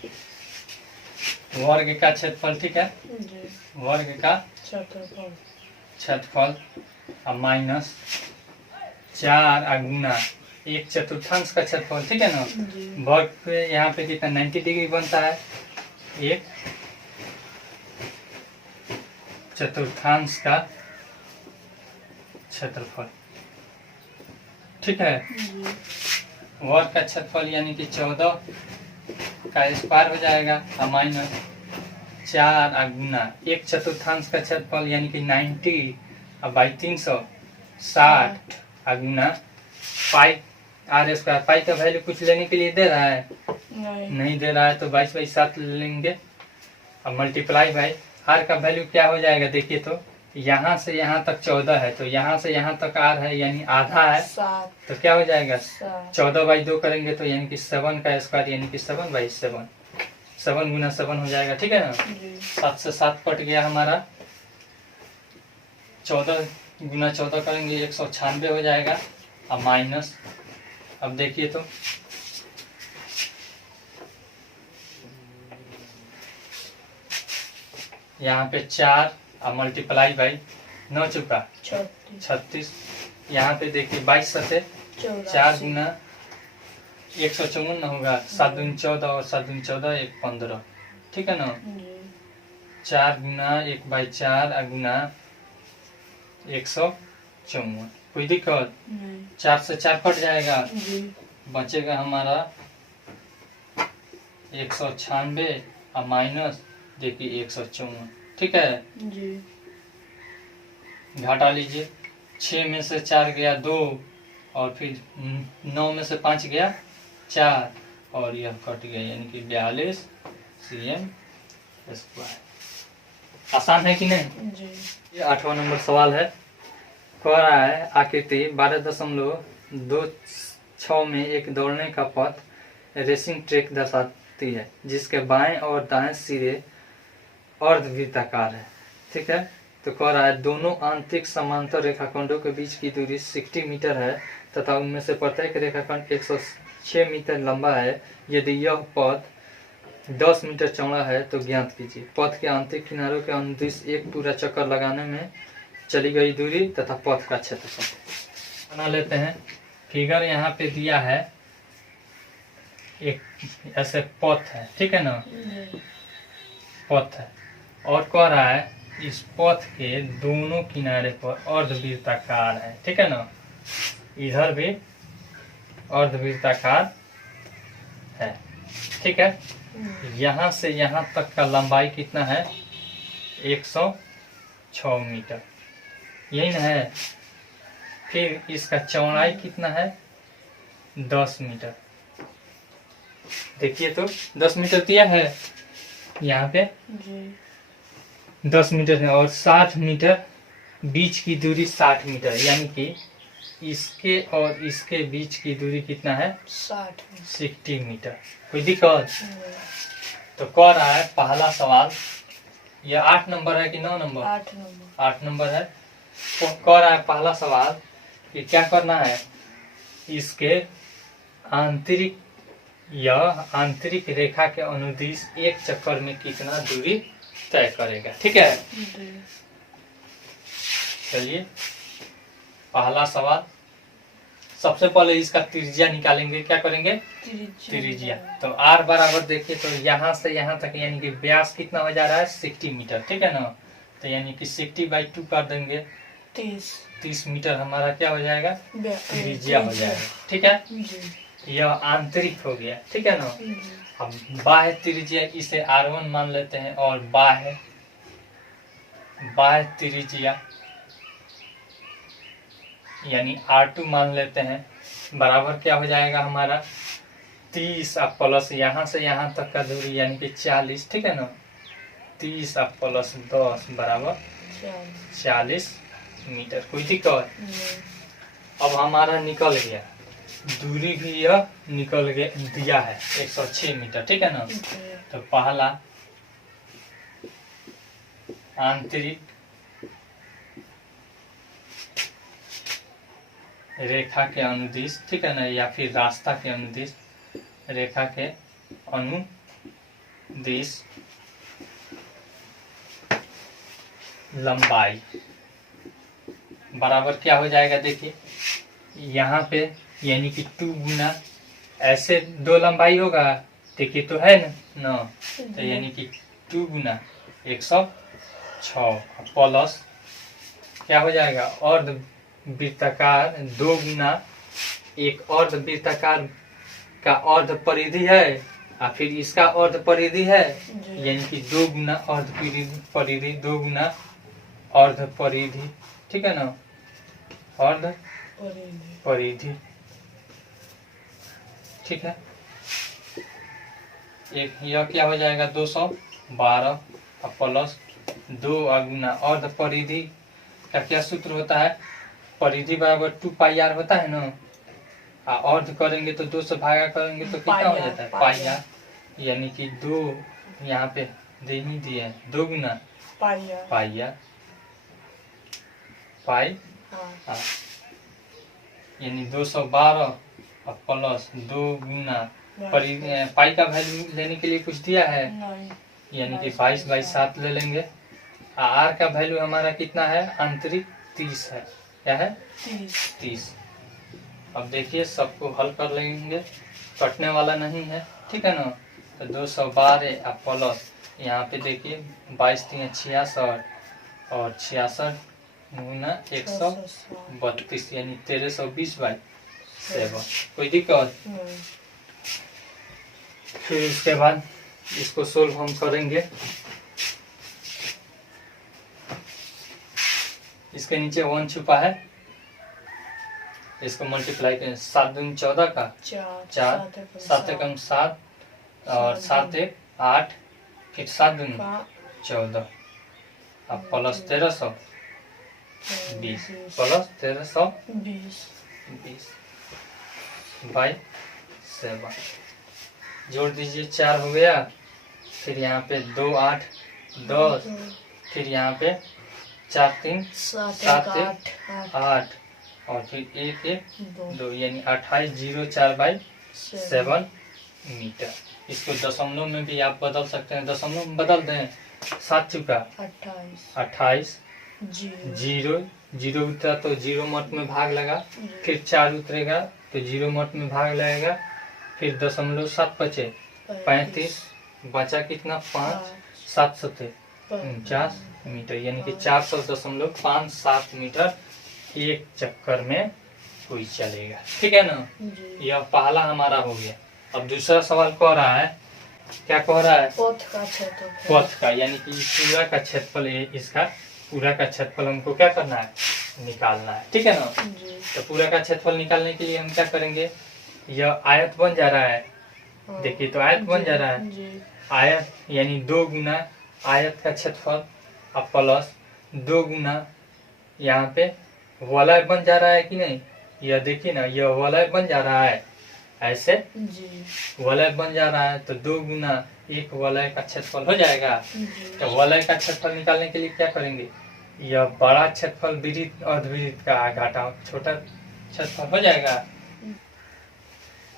वर्ग का क्षेत्रफल, ठीक है, जी। वर्ग का क्षेत्रफल। क्षेत्रफल और माइनस 4 गुना 1/4 का क्षेत्रफल, ठीक है ना। जी। वर्ग पे यहाँ पे कितना 90 डिग्री बनता है, 1/4 का क्षेत्रफल, ठीक है। जी। वर्ग का क्षेत्रफल यानी कि 14 का स्क्वायर हो जाएगा और माइनस 4 गुना 1/4 का क्षेत्रफल यानी कि 90 और बाई 360 गुना पाई आर स्क्वायर। पाई का वैल्यू कुछ लेने के लिए दे रहा है, नहीं दे रहा है, तो 22/7 लेंगे और मल्टीप्लाई बाई आर का वैल्यू क्या हो जाएगा, देखिए तो यहाँ से यहाँ तक 14 है, तो यहाँ से यहाँ तक आर है यानी आधा है, 7। तो क्या हो जाएगा 7। 14/2 करेंगे तो यानी कि 7 का स्क्वायर यानी कि 7/7, 7 गुना 7 हो जाएगा, ठीक है ना। जी। 7 से 7 कट गया हमारा, 14 गुना 14 करेंगे 196 हो जाएगा और माइनस, अब देखिए तो यहाँ पे 4 और मल्टीप्लाई बाई 9 चुका 36, यहाँ पे देखिए 22 से 4 गुना 154 होगा, 7 दूनी 14 और 7 दूनी 14 1 15, ठीक है ना। 4 गुना 1/4 गुना 154, कोई दिक्कत, 4 से 4 कट जाएगा, बचेगा हमारा 196 और माइनस देखिए 154, ठीक है। जी। घटा लीजिए, 6 में से 4 गया 2 और फिर 9 में से 5 गया 4 और यह कट गया यानी कि 42 cm स्क्वायर। आसान है कि नहीं जी। ये 8वां नंबर सवाल है। कह रहा है आकृति 12.26 में एक दौड़ने का पथ रेसिंग ट्रैक दर्शाती है जिसके बाएं और दाएं सिरे अर्धवृत्ताकार है, ठीक है। तो कह रहा है दोनों आंतरिक समांतर रेखाखंडों के बीच की दूरी 60 मीटर है तथा उनमें से प्रत्येक रेखाखंड 106 मीटर लंबा है। यदि यह पथ 10 मीटर चौड़ा है तो ज्ञात कीजिए पथ के आंतरिक किनारों के अनुदिश एक पूरा चक्कर लगाने में चली गई दूरी तथा पथ का क्षेत्रफल। बना लेते हैं। फिगर यहाँ पे दिया है, एक ऐसे पथ है, ठीक है ना, पथ है और कह रहा है इस पथ के दोनों किनारे पर अर्धवृत्ताकार है, ठीक है ना, इधर भी अर्धवृत्ताकार है, ठीक है। यहाँ से यहाँ तक का लंबाई कितना है 106 मीटर, यही ना है। फिर इसका चौड़ाई कितना है 10 मीटर, देखिए तो 10 मीटर दिया है यहाँ पे जी। 10 मीटर है और 60 मीटर बीच की दूरी 60 मीटर यानी कि इसके और इसके बीच की दूरी कितना है 60 मीटर। कोई दिक्कत? तो कह रहा है पहला सवाल, ये 8 नंबर है कि 9 नंबर? 8 नंबर है। तो कह रहा है पहला सवाल कि क्या करना है, इसके आंतरिक या आंतरिक रेखा के अनुदिश एक चक्कर में कितना दूरी तय करेगा, ठीक है। चलिए पहला सवाल, सबसे पहले इसका त्रिज्या निकालेंगे। क्या करेंगे? त्रिज्या। तो r बराबर देखिए तो यहाँ से यहाँ तक यानी कि व्यास कितना हो जा रहा है 60 मीटर, ठीक है ना। तो यानी कि 60/2 कर देंगे 30 मीटर हमारा क्या हो जाएगा त्रिज्या हो जाएगा, ठीक है। यह आंतरिक हो गया, ठीक है ना। अब बाह्य त्रिज्या इसे r1 मान लेते हैं और बाह्य त्रिज्या यानी r2 मान लेते हैं। बराबर क्या हो जाएगा हमारा 30 अब प्लस यहाँ से यहाँ तक का दूरी यानी कि 40, ठीक है ना। 30 अब प्लस 10 बराबर 40 मीटर। कोई दिक्कत? नहीं। अब हमारा निकल गया, दूरी भी यह निकल गया दिया है 106 मीटर, ठीक है ना। जी। तो पहला आंतरिक रेखा के अनुदिश, ठीक है ना, या फिर रास्ता के अनुदिश, रेखा के अनुदिश लंबाई बराबर क्या हो जाएगा, देखिए यहाँ पे यानी कि 2 गुना ऐसे 2 लंबाई होगा, देखिए तो है ना, तो यानी कि 2 गुना 106 प्लस क्या हो जाएगा, अर्ध वृत्ताकार 2 गुना एक अर्ध वृत्ताकार का अर्ध परिधि है और फिर इसका अर्ध परिधि है, जी। यानी कि 2 गुना अर्ध परिधि 2 गुना अर्ध परिधि, ठीक है ना, अर्ध परिधि। परिधि, ठीक है। एक यह क्या हो जाएगा 212 प्लस 2 गुना अर्ध परिधि का क्या सूत्र होता है, परिधि बराबर 2 पाई आर होता है ना, अर्ध करेंगे तो 2 से भागा करेंगे तो कितना हो जाता है, पाई आर, यानी कि 2 यहाँ पे दे ही दिए 2 गुना पाई आर। पाई आर, पाई हाँ। यानी 212 प्लस 2 गुना पाई का वैल्यू लेने के लिए कुछ दिया है, नहीं। यानी कि 22/7 ले लेंगे। आर का वैल्यू हमारा कितना है, आंतरिक 30 है, क्या है 30। अब देखिए सबको हल कर लेंगे, कटने वाला नहीं है, ठीक है ना। तो 212 प्लस यहाँ पे देखिए 22 3 66 और 66 गुना 132 यानी 1320/7। कोई दिक्कत? नहीं। फिर उसके बाद इसको सोल्व हम करेंगे, इसके नीचे 1 छुपा है, इसको मल्टीप्लाई करें, 7 दूनी 14 का 4, 7 एकम 7 और 7 एक 8, फिर 7 दूनी 14 अब प्लस 1320 प्लस 1320/7 जोड़ दीजिए, 4 हो गया, फिर यहाँ पे 2 8 10, फिर यहाँ पे 4 3 7 8 और फिर 1 1 2 यानी 2804/7 मीटर। इसको दशमलव में भी आप बदल सकते हैं, दशमलव में बदल दें, 7 चुका 28, 0 उतरा तो 0 मत में भाग लगा, फिर 4 उतरेगा तो 0 मत में भाग लगेगा, फिर दशमलव 7 बचे 35, बचा कितना 5, 7 सते 49 मीटर, यानी कि 400.57 मीटर एक चक्कर में कोई चलेगा, ठीक है ना। यह पहला हमारा हो गया। अब दूसरा सवाल कह रहा है, क्या कह रहा है, पथ का यानी कि पूरा का क्षेत्रफल, इसका पूरा का क्षेत्रफल हमको क्या करना है, निकालना है, ठीक है ना। तो पूरा का क्षेत्रफल निकालने के लिए हम क्या करेंगे, यह आयत बन जा रहा है, देखिए तो आयत बन जा रहा है, आयत यानी 2 गुना आयत का क्षेत्रफल अब प्लस 2 गुना यहाँ पे वलय बन जा रहा है कि नहीं, यह देखिए ना, यह वलय बन जा रहा है, ऐसे वलय बन जा रहा है, तो 2 गुना एक वलय का क्षेत्रफल हो जाएगा। तो वलय का क्षेत्रफल निकालने के लिए क्या करेंगे, यह बड़ा क्षेत्रफल विदित अर्धविदित का घाटा छोटा क्षेत्रफल हो जाएगा।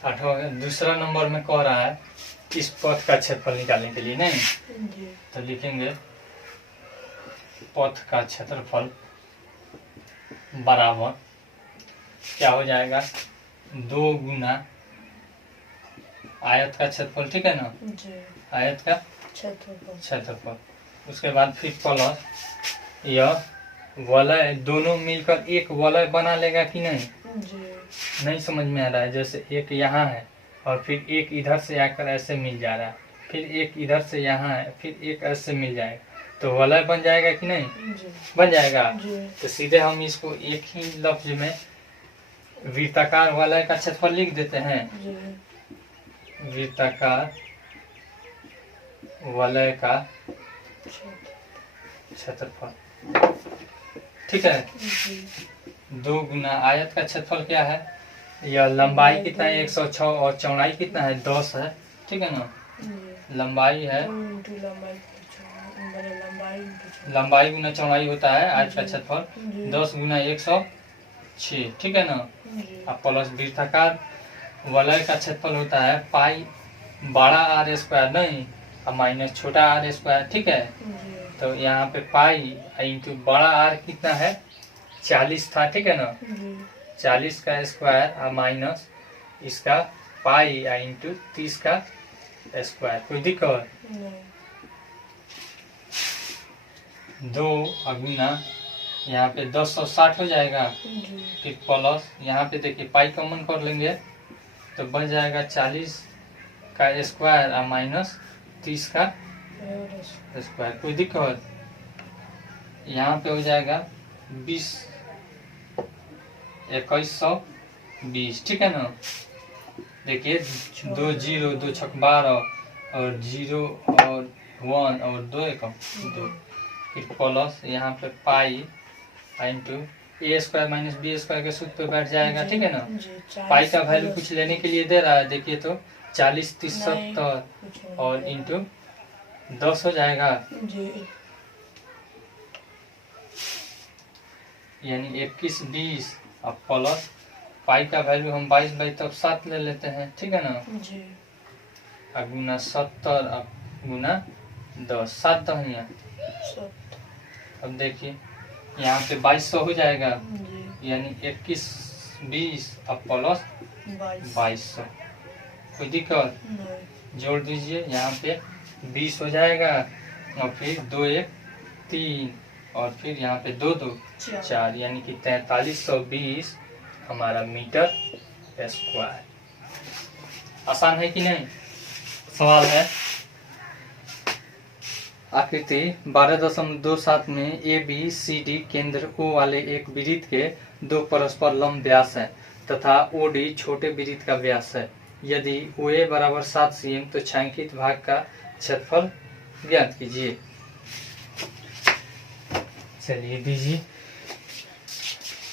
दूसरा नंबर में कह रहा है इस पथ का क्षेत्रफल निकालने के लिए, नहीं तो लिखेंगे पथ का क्षेत्रफल बराबर क्या हो जाएगा, 2 गुना आयत का क्षेत्रफल, ठीक है ना, आयत का क्षेत्रफल, उसके बाद फिर प्लस यह वलय, दोनों मिलकर एक वलय बना लेगा कि नहीं, नहीं समझ में आ रहा है, जैसे एक यहाँ है और फिर एक इधर से आकर ऐसे मिल जा रहा है, फिर एक इधर से यहाँ है, फिर एक ऐसे मिल जाएगा, तो वलय बन जाएगा कि नहीं, बन जाएगा। तो सीधे हम इसको एक ही लफ्ज में वृत्ताकार वलय का क्षेत्रफल लिख देते हैं, वृत्ताकार वलय का क्षेत्रफल, ठीक है। जी 2 गुना आयत का क्षेत्रफल क्या है, यह लंबाई कितना है 106 और चौड़ाई कितना है 10 है, ठीक है ना। जी लंबाई है, 2 इंटू लंबाई बड़े लंबाई इंटू चौड़ाई। लंबाई गुना चौड़ाई होता है आयत का जी। क्षेत्रफल, जी 10 गुना 106, ठीक है ना। जी अब प्लस वृत्ताकार वलय का क्षेत्रफल होता है पाई बड़ा आर स्क्वायर नहीं और माइनस छोटा आर स्क्वायर, ठीक है। जी तो यहाँ पे पाई इंटू बड़ा आर कितना है 40 था, ठीक है ना। जी 40 का स्क्वायर और माइनस इसका पाई इंटू 30 का स्क्वायर, कोई दिक्कत। नहीं 2 गुना यहाँ पे 1060 हो जाएगा, जी फिर प्लस यहाँ पे देखिए पाई कॉमन कर लेंगे तो बन जाएगा 40 का स्क्वायर और माइनस 30 का और स्क्वायर, कोई दिक्कत। यहाँ पे हो जाएगा 20 2120, ठीक है ना। देखिए 2 0 2 छक 12 और 0 और 1 और 2 एकम 2, फिर प्लस यहाँ पे पाई इंटू ए स्क्वायर माइनस बी स्क्वायर के सूत्र पे बैठ जाएगा, ठीक है ना। जी पाई का वैल्यू कुछ लेने के लिए दे रहा है, देखिए तो 40 30 नहीं, 70 कुछ नहीं और दे रहा। इंटू 10 हो जाएगा, जी यानी 21 20 और प्लस पाई का वैल्यू हम 22 तब 7 ले लेते हैं, ठीक है ना। जी और गुना 70 और गुना 10 7 दहिया। सब अब देखिए यहाँ पे 2200 हो जाएगा, जी यानी 21 20 और प्लस 2200, कोई दिक्कत। नहीं जोड़ दीजिए यहाँ पे 20 हो जाएगा और फिर 2 1 3 और फिर यहाँ पे 2 2 4, यानी कि 4320 हमारा मीटर स्क्वायर। आसान है कि नहीं। सवाल है आकृति 12.27 में ए बी सी डी केंद्र O वाले एक वृत्त के 2 परस्पर लंब व्यास है तथा ओ डी छोटे वृत्त का व्यास है। यदि OA बराबर 7 cm तो छायांकित भाग का क्षेत्रफल ज्ञात कीजिए। चलिए दीजिए।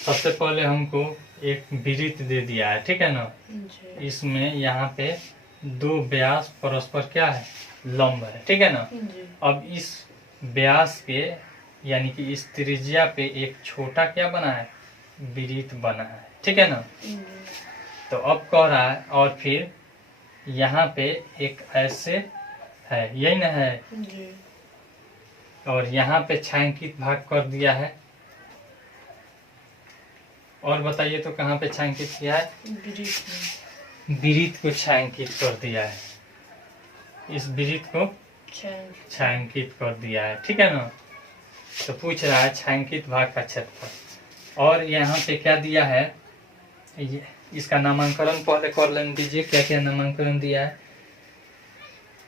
सबसे पहले हमको एक वृत्त दे दिया है, ठीक है ना। जी इसमें यहाँ पे 2 व्यास परस्पर क्या है लंब है, ठीक है ना। जी अब इस व्यास पे यानी कि इस त्रिज्या पे एक छोटा क्या बना है वृत्त बना है, ठीक है ना। जी तो अब कह रहा है और फिर यहाँ पे एक ऐसे है, यही ना है, जी और यहाँ पे छायांकित भाग कर दिया है। और बताइए तो कहाँ पे छायांकित किया है, वृत्त को छायांकित कर दिया है, इस वृत्त को छायांकित कर दिया है, ठीक है ना। तो पूछ रहा है छायांकित भाग का क्षेत्रफल। और यहाँ पे क्या दिया है, इसका नामांकन पहले कर लेने दीजिए। क्या क्या नामांकन दिया है,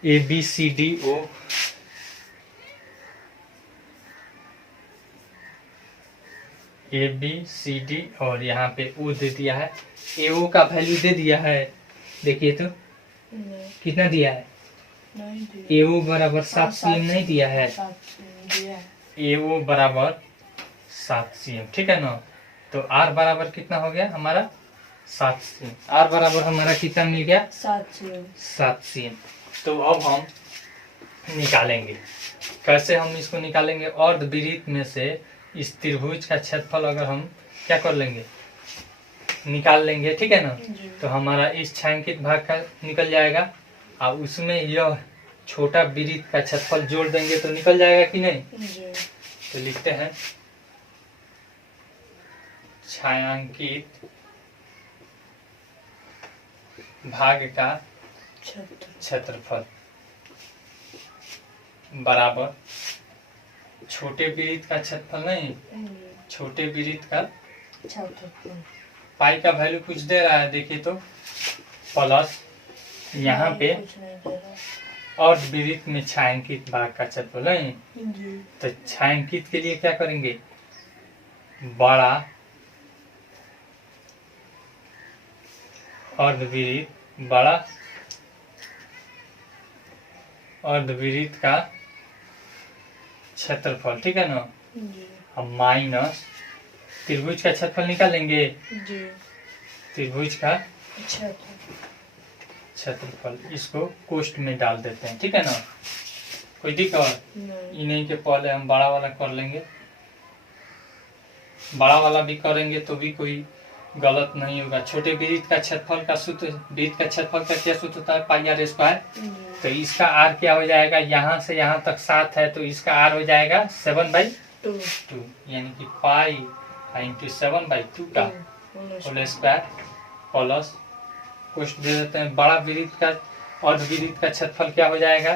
A B C D O, A B C D और यहाँ पे ओ दे दिया है। ए ओ का वैल्यू दे दिया है, देखिए तो नहीं कितना दिया है, नहीं ए ओ बराबर 7 cm नहीं दिया है, दिया है ए ओ बराबर 7 cm, ठीक है ना। तो आर बराबर कितना हो गया हमारा 7 cm, आर बराबर हमारा कितना मिल गया 7 cm। तो अब हम निकालेंगे, कैसे हम इसको निकालेंगे। अर्धवृत्त में से इस त्रिभुज का क्षेत्रफल अगर हम क्या कर लेंगे निकाल लेंगे, ठीक है ना। जी तो हमारा इस छायांकित भाग का निकल जाएगा और उसमें यह छोटा वृत्त का क्षेत्रफल जोड़ देंगे तो निकल जाएगा कि नहीं। जी तो लिखते हैं छायांकित भाग का क्षेत्रफल बराबर छोटे वृत्त का क्षेत्रफल नहीं, छोटे वृत्त का पाई का वैल्यू कुछ दे रहा है, देखिए तो प्लस यहाँ पे कुछ नहीं दे रहा। और वृत्त में छायांकित भाग का क्षेत्रफल नहीं। जी तो छायांकित के लिए क्या करेंगे, बड़ा अर्धवृत्त, बड़ा अर्धवृत्त का क्षेत्रफल, ठीक है ना। जी अब माइनस त्रिभुज का क्षेत्रफल निकालेंगे। जी। त्रिभुज का अच्छा था। क्षेत्रफल इसको कोष्ठ में डाल देते हैं, ठीक है ना। कोई दिक्कत नहीं। इन्हीं के पहले हम बड़ा वाला कर लेंगे। बड़ा वाला भी करेंगे तो भी कोई गलत नहीं होगा। छोटे वृत्त का क्षेत्रफल का सूत्र, वृत्त का क्षेत्रफल का क्या सूत्र होता है? पाई आर स्क्वायर। जी। तो इसका आर क्या हो जाएगा? यहाँ से यहाँ तक 7 है तो इसका आर हो जाएगा 7/2, 2 यानी कि पाई इंटू 7/2 का होल स्क्वायर प्लस कुछ दे देते हैं। बड़ा वृत्त का अर्धवृत्त का क्षेत्रफल क्या हो जाएगा?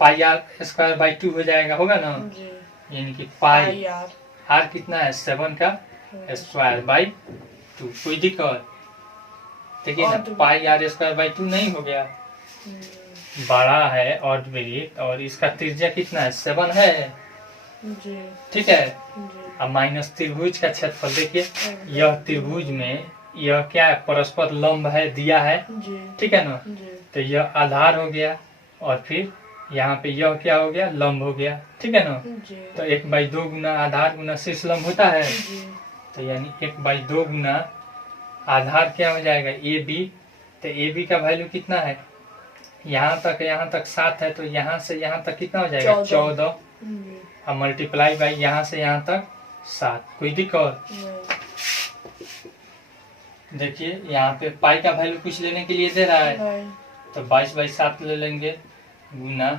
पाई आर स्क्वायर बाई 2 हो जाएगा, होगा ना। जी। यानी कि पाई यार आर कितना है? 7 का स्क्वायर बाई 2। कोई दिक्कत? देखिए ना, पाई आर स्क्वायर बाई 2 नहीं हो गया। बड़ा है अर्धवृत्त और इसका त्रिज्या कितना है? 7 है, जी। ठीक है। जी। अब माइनस त्रिभुज का क्षेत्रफल देखिए, यह त्रिभुज में यह क्या है? परस्पर लंब है, दिया है, जी। ठीक है ना। जी। तो यह आधार हो गया और फिर यहाँ पे यह क्या हो गया? लंब हो गया, ठीक है ना। जी। तो 1/2 गुना आधार गुना शीर्ष लंब होता है। जी। तो यानी 1/2 गुना आधार क्या हो जाएगा? A B. तो ए बी का वैल्यू कितना है? यहाँ तक 7 है तो यहाँ से यहाँ तक कितना हो जाएगा? 14। जी। अब मल्टीप्लाई बाई यहाँ से यहाँ तक 7। कोई दिक्कत? नहीं। देखिए यहाँ पे पाई का वैल्यू कुछ लेने के लिए दे रहा है नहीं। तो 22/7 ले लेंगे गुना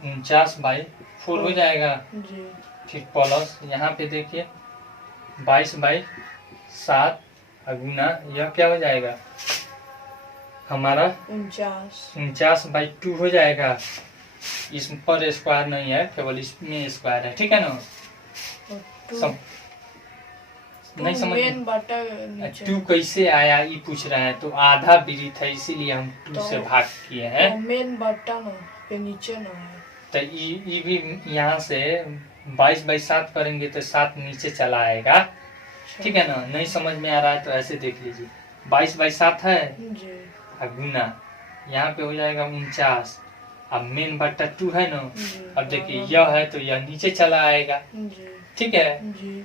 49/4 हो जाएगा। जी। फिर प्लस यहाँ पे देखिए 22/7 गुना यह क्या हो जाएगा हमारा? 49/2 हो जाएगा। इस पर स्क्वायर नहीं है, केवल इसमें स्क्वायर है, ठीक है ना। सब नहीं समझ मेन बटा नीचे। 2 कैसे आया ये पूछ रहा है। तो आधा वृत्त है इसीलिए हम 2 से भाग किए हैं। मेन बटा ना पे नीचे ना है। तो ये भी यहाँ से 22/7 करेंगे तो 7 नीचे चला आएगा, ठीक है ना। नहीं समझ में आ रहा है तो ऐसे देख लीजिए, 22/7 है जी। गुना यहाँ पे हो जाएगा 49। अब मेन बट्टा 2 है ना। जी। अब देखिए यह है तो यह नीचे चला आएगा, जी। ठीक है। जी।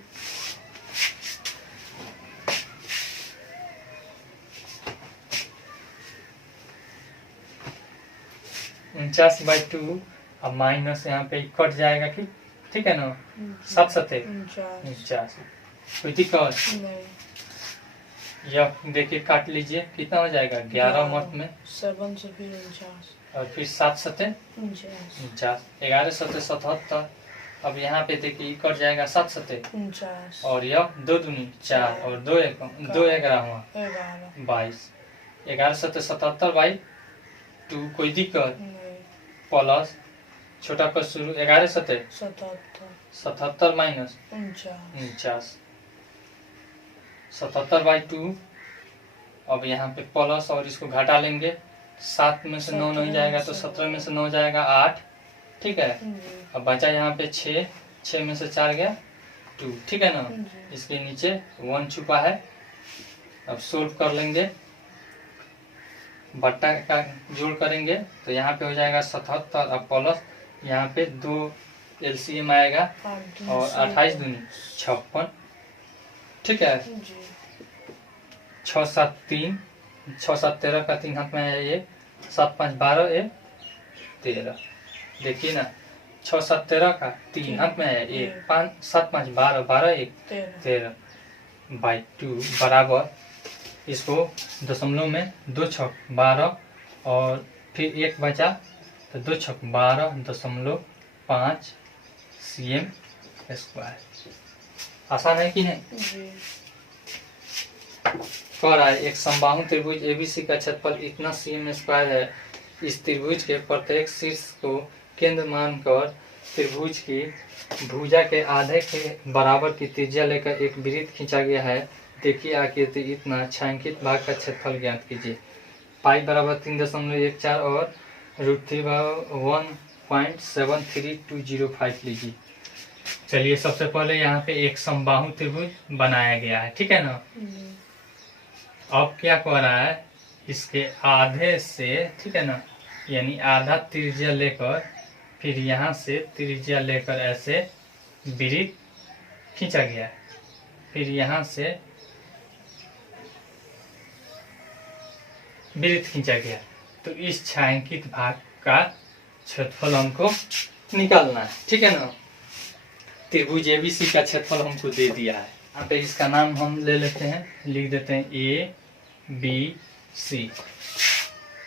49/2। अब माइनस यहाँ पे कट जाएगा, ठीक है ना। 7 सते 49। कोई दिक्कत यह देखिए काट लीजिए, कितना हो जाएगा? 11 मत में 7 से फिर 49 और फिर 7 सते 49। 11 सते 77। अब यहाँ पे देखिए कट जाएगा 7 सते 49 और यह 2 दूनी 4 और 2 11 22। 11 सते 77/2। कोई दिक्कत? प्लस छोटा का शुरू 11 सते 77 माइनस 49 77/2। अब यहाँ पे प्लस और इसको घटा लेंगे। 7 में से 9 नहीं जाएगा तो 17 में से 9 जाएगा 8, ठीक है। अब बचा यहाँ पे 6 में से 4 गया 2, ठीक है ना। इसके नीचे 1 छुपा है। अब सोल्व कर लेंगे, बट्टा का जोड़ करेंगे तो यहाँ पे हो जाएगा 77। अब प्लस यहाँ पे 2 LCM आएगा और 28 दूनी 56, ठीक है। 6 7 3 6 7 13 का 3 हाथ में आया ये 7 5 12 1 13। देखिए ना 6 7 13 का 3 हाथ में आया ये 5 7 5 12 12 1 13/2 बराबर। इसको दशमलव में 2 छक 12 और फिर 1 बचा तो 2 छक 12.5 cm स्क्वायर। आसान है कि नहीं? कह रहा है एक समबाहु त्रिभुज एबीसी का क्षेत्रफल इतना cm स्क्वायर है। इस त्रिभुज के प्रत्येक शीर्ष को केंद्र मानकर त्रिभुज की भुजा के आधे के बराबर की त्रिज्या लेकर एक वृत्त खींचा गया है। देखिए आकृति इतना छायांकित भाग का क्षेत्रफल ज्ञात कीजिए। पाई बराबर 3.14 और √1.73205 लीजिए। चलिए सबसे पहले यहाँ पे एक समबाहु त्रिभुज बनाया गया है, ठीक है ना। अब क्या कह रहा है, इसके आधे से, ठीक है ना, यानी आधा त्रिज्या लेकर फिर यहाँ से त्रिज्या लेकर ऐसे वृत्त खींचा गया है, फिर यहाँ से वृत्त खींचा गया, तो इस छायांकित भाग का क्षेत्रफल हमको निकालना है, ठीक है ना। त्रिभुज एबीसी का क्षेत्रफल हमको दे दिया है। यहाँ पे इसका नाम हम ले लेते हैं, लिख देते हैं A B C.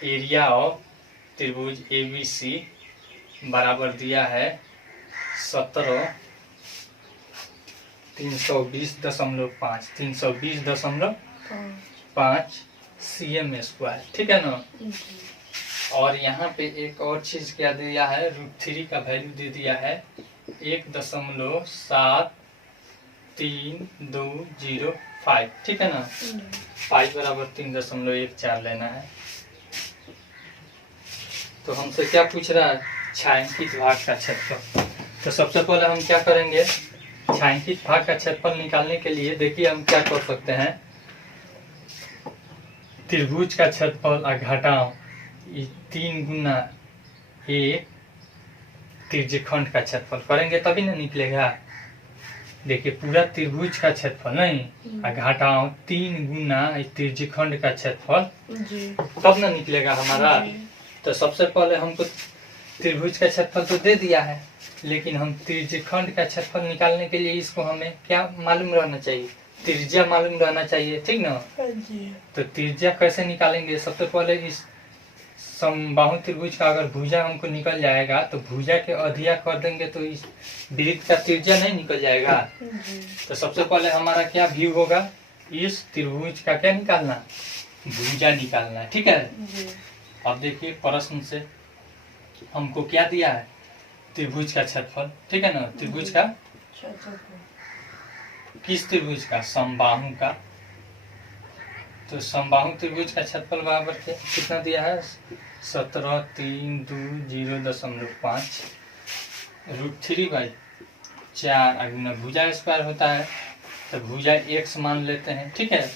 Area of त्रिभुज एबीसी बराबर दिया है 17,320.5 320.5 cm², ठीक है ना। और यहाँ पे एक और चीज क्या दिया है, √3 का वैल्यू दे दिया है 1.7325, ठीक है ना। 5 बराबर 3.14 लेना है। तो हमसे क्या पूछ रहा है, छायांकित भाग का क्षेत्रफल। तो सबसे पहले हम क्या करेंगे, छायांकित भाग का क्षेत्रफल निकालने के लिए देखिए हम क्या कर सकते हैं। त्रिभुज का क्षेत्रफल घटाओ 3 गुना एक त्रिज्यखंड का क्षेत्रफल करेंगे तभी ना निकलेगा। देखिए पूरा त्रिभुज का क्षेत्रफल नहीं, घटाओ 3 गुना त्रिज्यखंड का क्षेत्रफल, तब ना निकलेगा हमारा। तो सबसे पहले हमको त्रिभुज का क्षेत्रफल तो दे दिया है, लेकिन हम त्रिज्यखंड का क्षेत्रफल निकालने के लिए इसको हमें क्या मालूम रहना चाहिए, त्रिज्या मालूम रहना चाहिए, ठीक ना। तो त्रिज्या कैसे निकालेंगे, सबसे पहले इस समबाहु त्रिभुज का अगर भुजा हमको निकल जाएगा तो भुजा के अधिया कर देंगे तो इस वृत्त का त्रिज्या नहीं निकल जाएगा। तो सबसे पहले हमारा क्या व्यू होगा, इस त्रिभुज का क्या निकालना, भुजा निकालना है, ठीक है। अब देखिए प्रश्न से हमको क्या दिया है, त्रिभुज का क्षेत्रफल, ठीक है ना। त्रिभुज का किस त्रिभुज का, समबाहु का। तो समबाहु त्रिभुज का क्षेत्रफल बराबर कितना दिया है, 17,320.5 √3/4 गुना भुजा स्क्वायर होता है। तो भुजा x मान लेते हैं, ठीक है।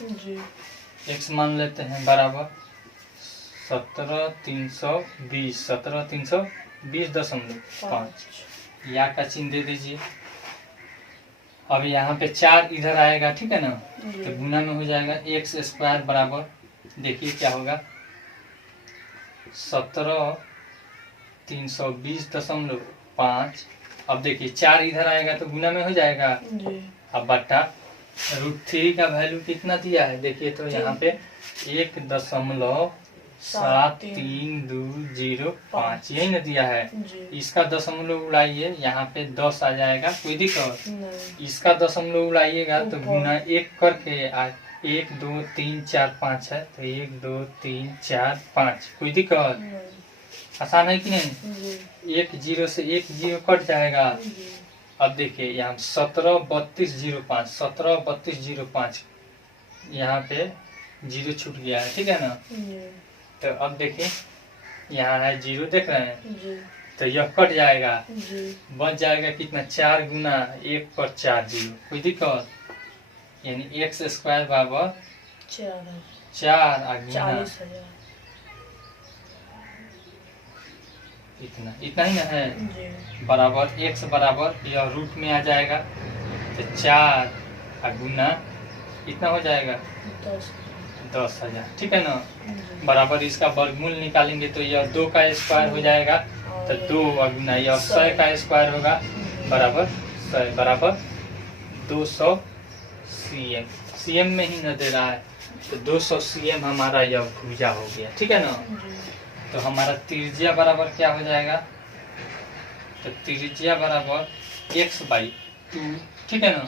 x मान लेते हैं बराबर 17,320.5 या का चिन्ह दे दीजिए। अब यहाँ पे 4 इधर आएगा, ठीक है ना। तो गुना में हो जाएगा x² बराबर, देखिए क्या होगा 17,320.5। अब देखिए 4 इधर आएगा तो गुना में हो जाएगा। अब बट्टा √3 का वैल्यू कितना दिया है, देखिए तो यहाँ पे 1.7325 यही ना दिया है। इसका दशमलव उड़ाइए, यहाँ पे 10 आ जाएगा, कोई दिक्कत। इसका दशमलव उड़ाइएगा तो गुना 1 करके 1 2 3 4 5 है, तो 1 2 3 4 5, कोई दिक्कत। आसान है कि नहीं। 1 0 से 1 0 कट जाएगा। अब देखिए यहाँ 173205 यहाँ पे 0 छूट गया है, ठीक है ना। तो अब देखिए यहाँ है 0, देख रहे हैं, तो यह कट जाएगा, बच जाएगा कितना, 4 गुना 1 पर 4 0, कोई दिक्कत। यानी x² बराबर 4 गुना इतना ही ना है, बराबर x बराबर यह रूट में आ जाएगा, तो 4 गुना इतना हो जाएगा 10,000, ठीक है ना। बराबर इसका वर्गमूल निकालेंगे तो यह 2 का स्क्वायर हो जाएगा, तो 2 गुना यह 100 का स्क्वायर होगा, बराबर 100 बराबर 200 cm। cm में ही न दे रहा है, तो 200 cm हमारा यह भुजा हो गया, ठीक है ना। तो हमारा त्रिज्या बराबर क्या हो जाएगा, तो त्रिज्या बराबर x/2, ठीक है ना।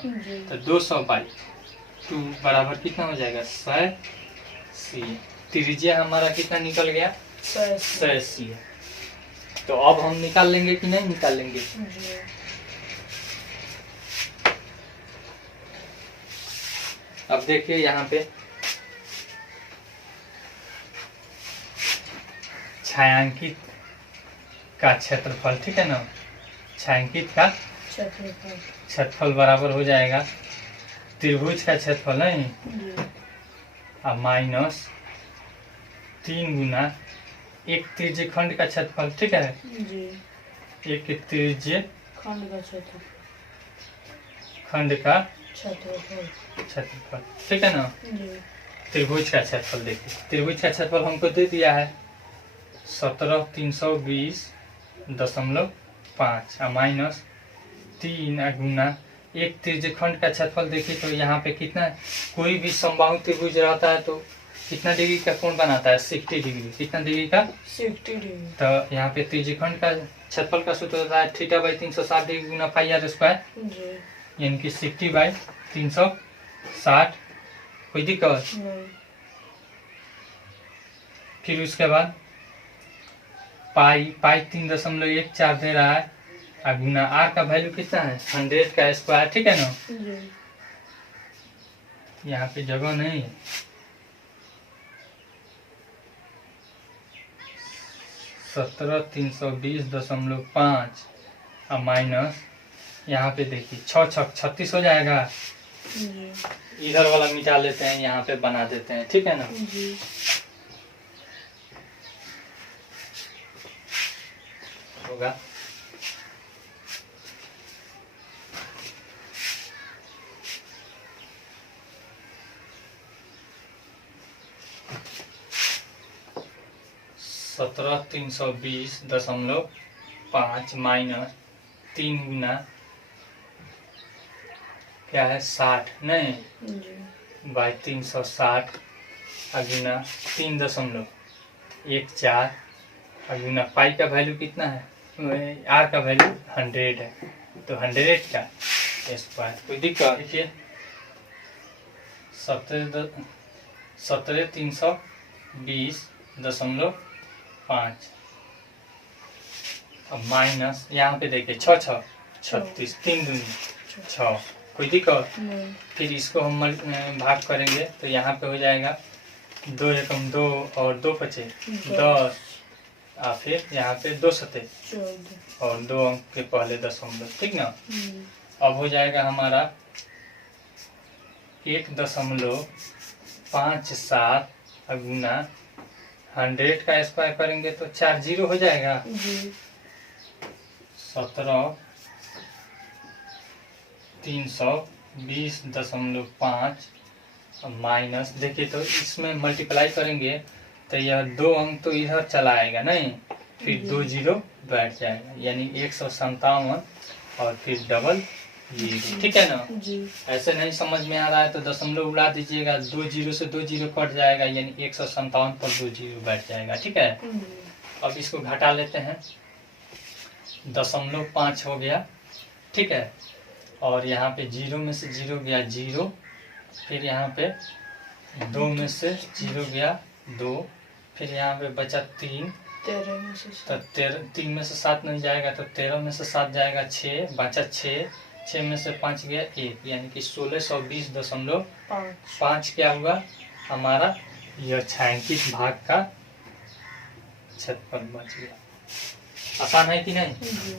तो 200/2 बराबर कितना हो जाएगा, 100 cm। त्रिज्या हमारा कितना निकल गया, 100 cm। तो अब हम निकाल लेंगे कि नहीं निकाल लेंगे। अब देखिए यहाँ पे छायांकित का क्षेत्रफल, ठीक है ना। छायांकित का क्षेत्रफल बराबर हो जाएगा त्रिभुज का क्षेत्रफल नहीं, अब माइनस 3 गुना एक त्रिज्यखंड का क्षेत्रफल, ठीक है। एक त्रिज्यखंड का क्षेत्रफल। क्षेत्रफल, ठीक है ना। जी। त्रिभुज का क्षेत्रफल देखिए, त्रिभुज का क्षेत्रफल हमको दे दिया है 17,320.5 माइनस 3 गुना एक त्रिज्यखंड का क्षेत्रफल देखिए तो यहाँ पे कितना है? कोई भी समबाहु त्रिभुज रहता है तो कितना डिग्री का कोण बनाता है? 60 डिग्री। कितना डिग्री का? 60 डिग्री। तो यहाँ पे त्रिज्यखंड का क्षेत्रफल का सूत्र होता है θ/360 डिग्री गुना पाई आर स्क्वायर, जी। यानी कि 60/360। कोई दिक्कत? नहीं। फिर उसके बाद पाई 3.14 दे रहा है और गुना आर का वैल्यू कितना है? 100 का स्क्वायर, ठीक है ना। जी। यहाँ पे जगह नहीं है। 17,320.5 और माइनस यहाँ पे देखिए 6 6 36 हो जाएगा। जी। इधर वाला मिटा लेते हैं, यहाँ पे बना देते हैं, ठीक है ना। जी। होगा 17,320.5 माइनस 3 गुना क्या है? 60 नहीं जी। बाई 360 गुना 3.14 गुना पाई का वैल्यू कितना है? आर का वैल्यू 100 है, तो 100 का स्क्वायर। कोई दिक्कत? देखिए 17,320.5 अब माइनस यहाँ पे देखिए 6 6 36 3 दूनी 6। कोई दिक्कत? नहीं। फिर इसको हम भाग करेंगे तो यहाँ पे हो जाएगा 2 एकम 2 और 2 पचे 10 और फिर यहाँ पे 2 सते 14 और 2 अंक के पहले दशमलव, ठीक ना। हम्म। अब हो जाएगा हमारा 1.57 गुना 100 का स्क्वायर करेंगे तो 4 जीरो हो जाएगा। जी। 17,320.5 माइनस देखिए तो इसमें मल्टीप्लाई करेंगे तो यह 2 अंक तो इधर चला आएगा नहीं, फिर 2 जीरो बैठ जाएगा, यानी 157 और फिर डबल जीरो, ठीक है ना। जी। ऐसे नहीं समझ में आ रहा है तो दशमलव उड़ा दीजिएगा, 2 जीरो से 2 जीरो कट जाएगा, यानी 157 पर 2 जीरो बैठ जाएगा, ठीक है। अब इसको घटा लेते हैं, 0.5 हो गया, ठीक है। और यहाँ पे 0 में से 0 गया 0, फिर यहाँ पे 2 में से 0 गया 2, फिर यहाँ पे बचा 3, 13 में से तो 3 में से 7 नहीं जाएगा तो 13 में से 7 जाएगा 6, बचा 6 में से 5 गया 1, यानी कि 1620.5 क्या हुआ हमारा? यह छायांकित भाग का क्षेत्रफल बच गया। आसान है कि नहीं? जी।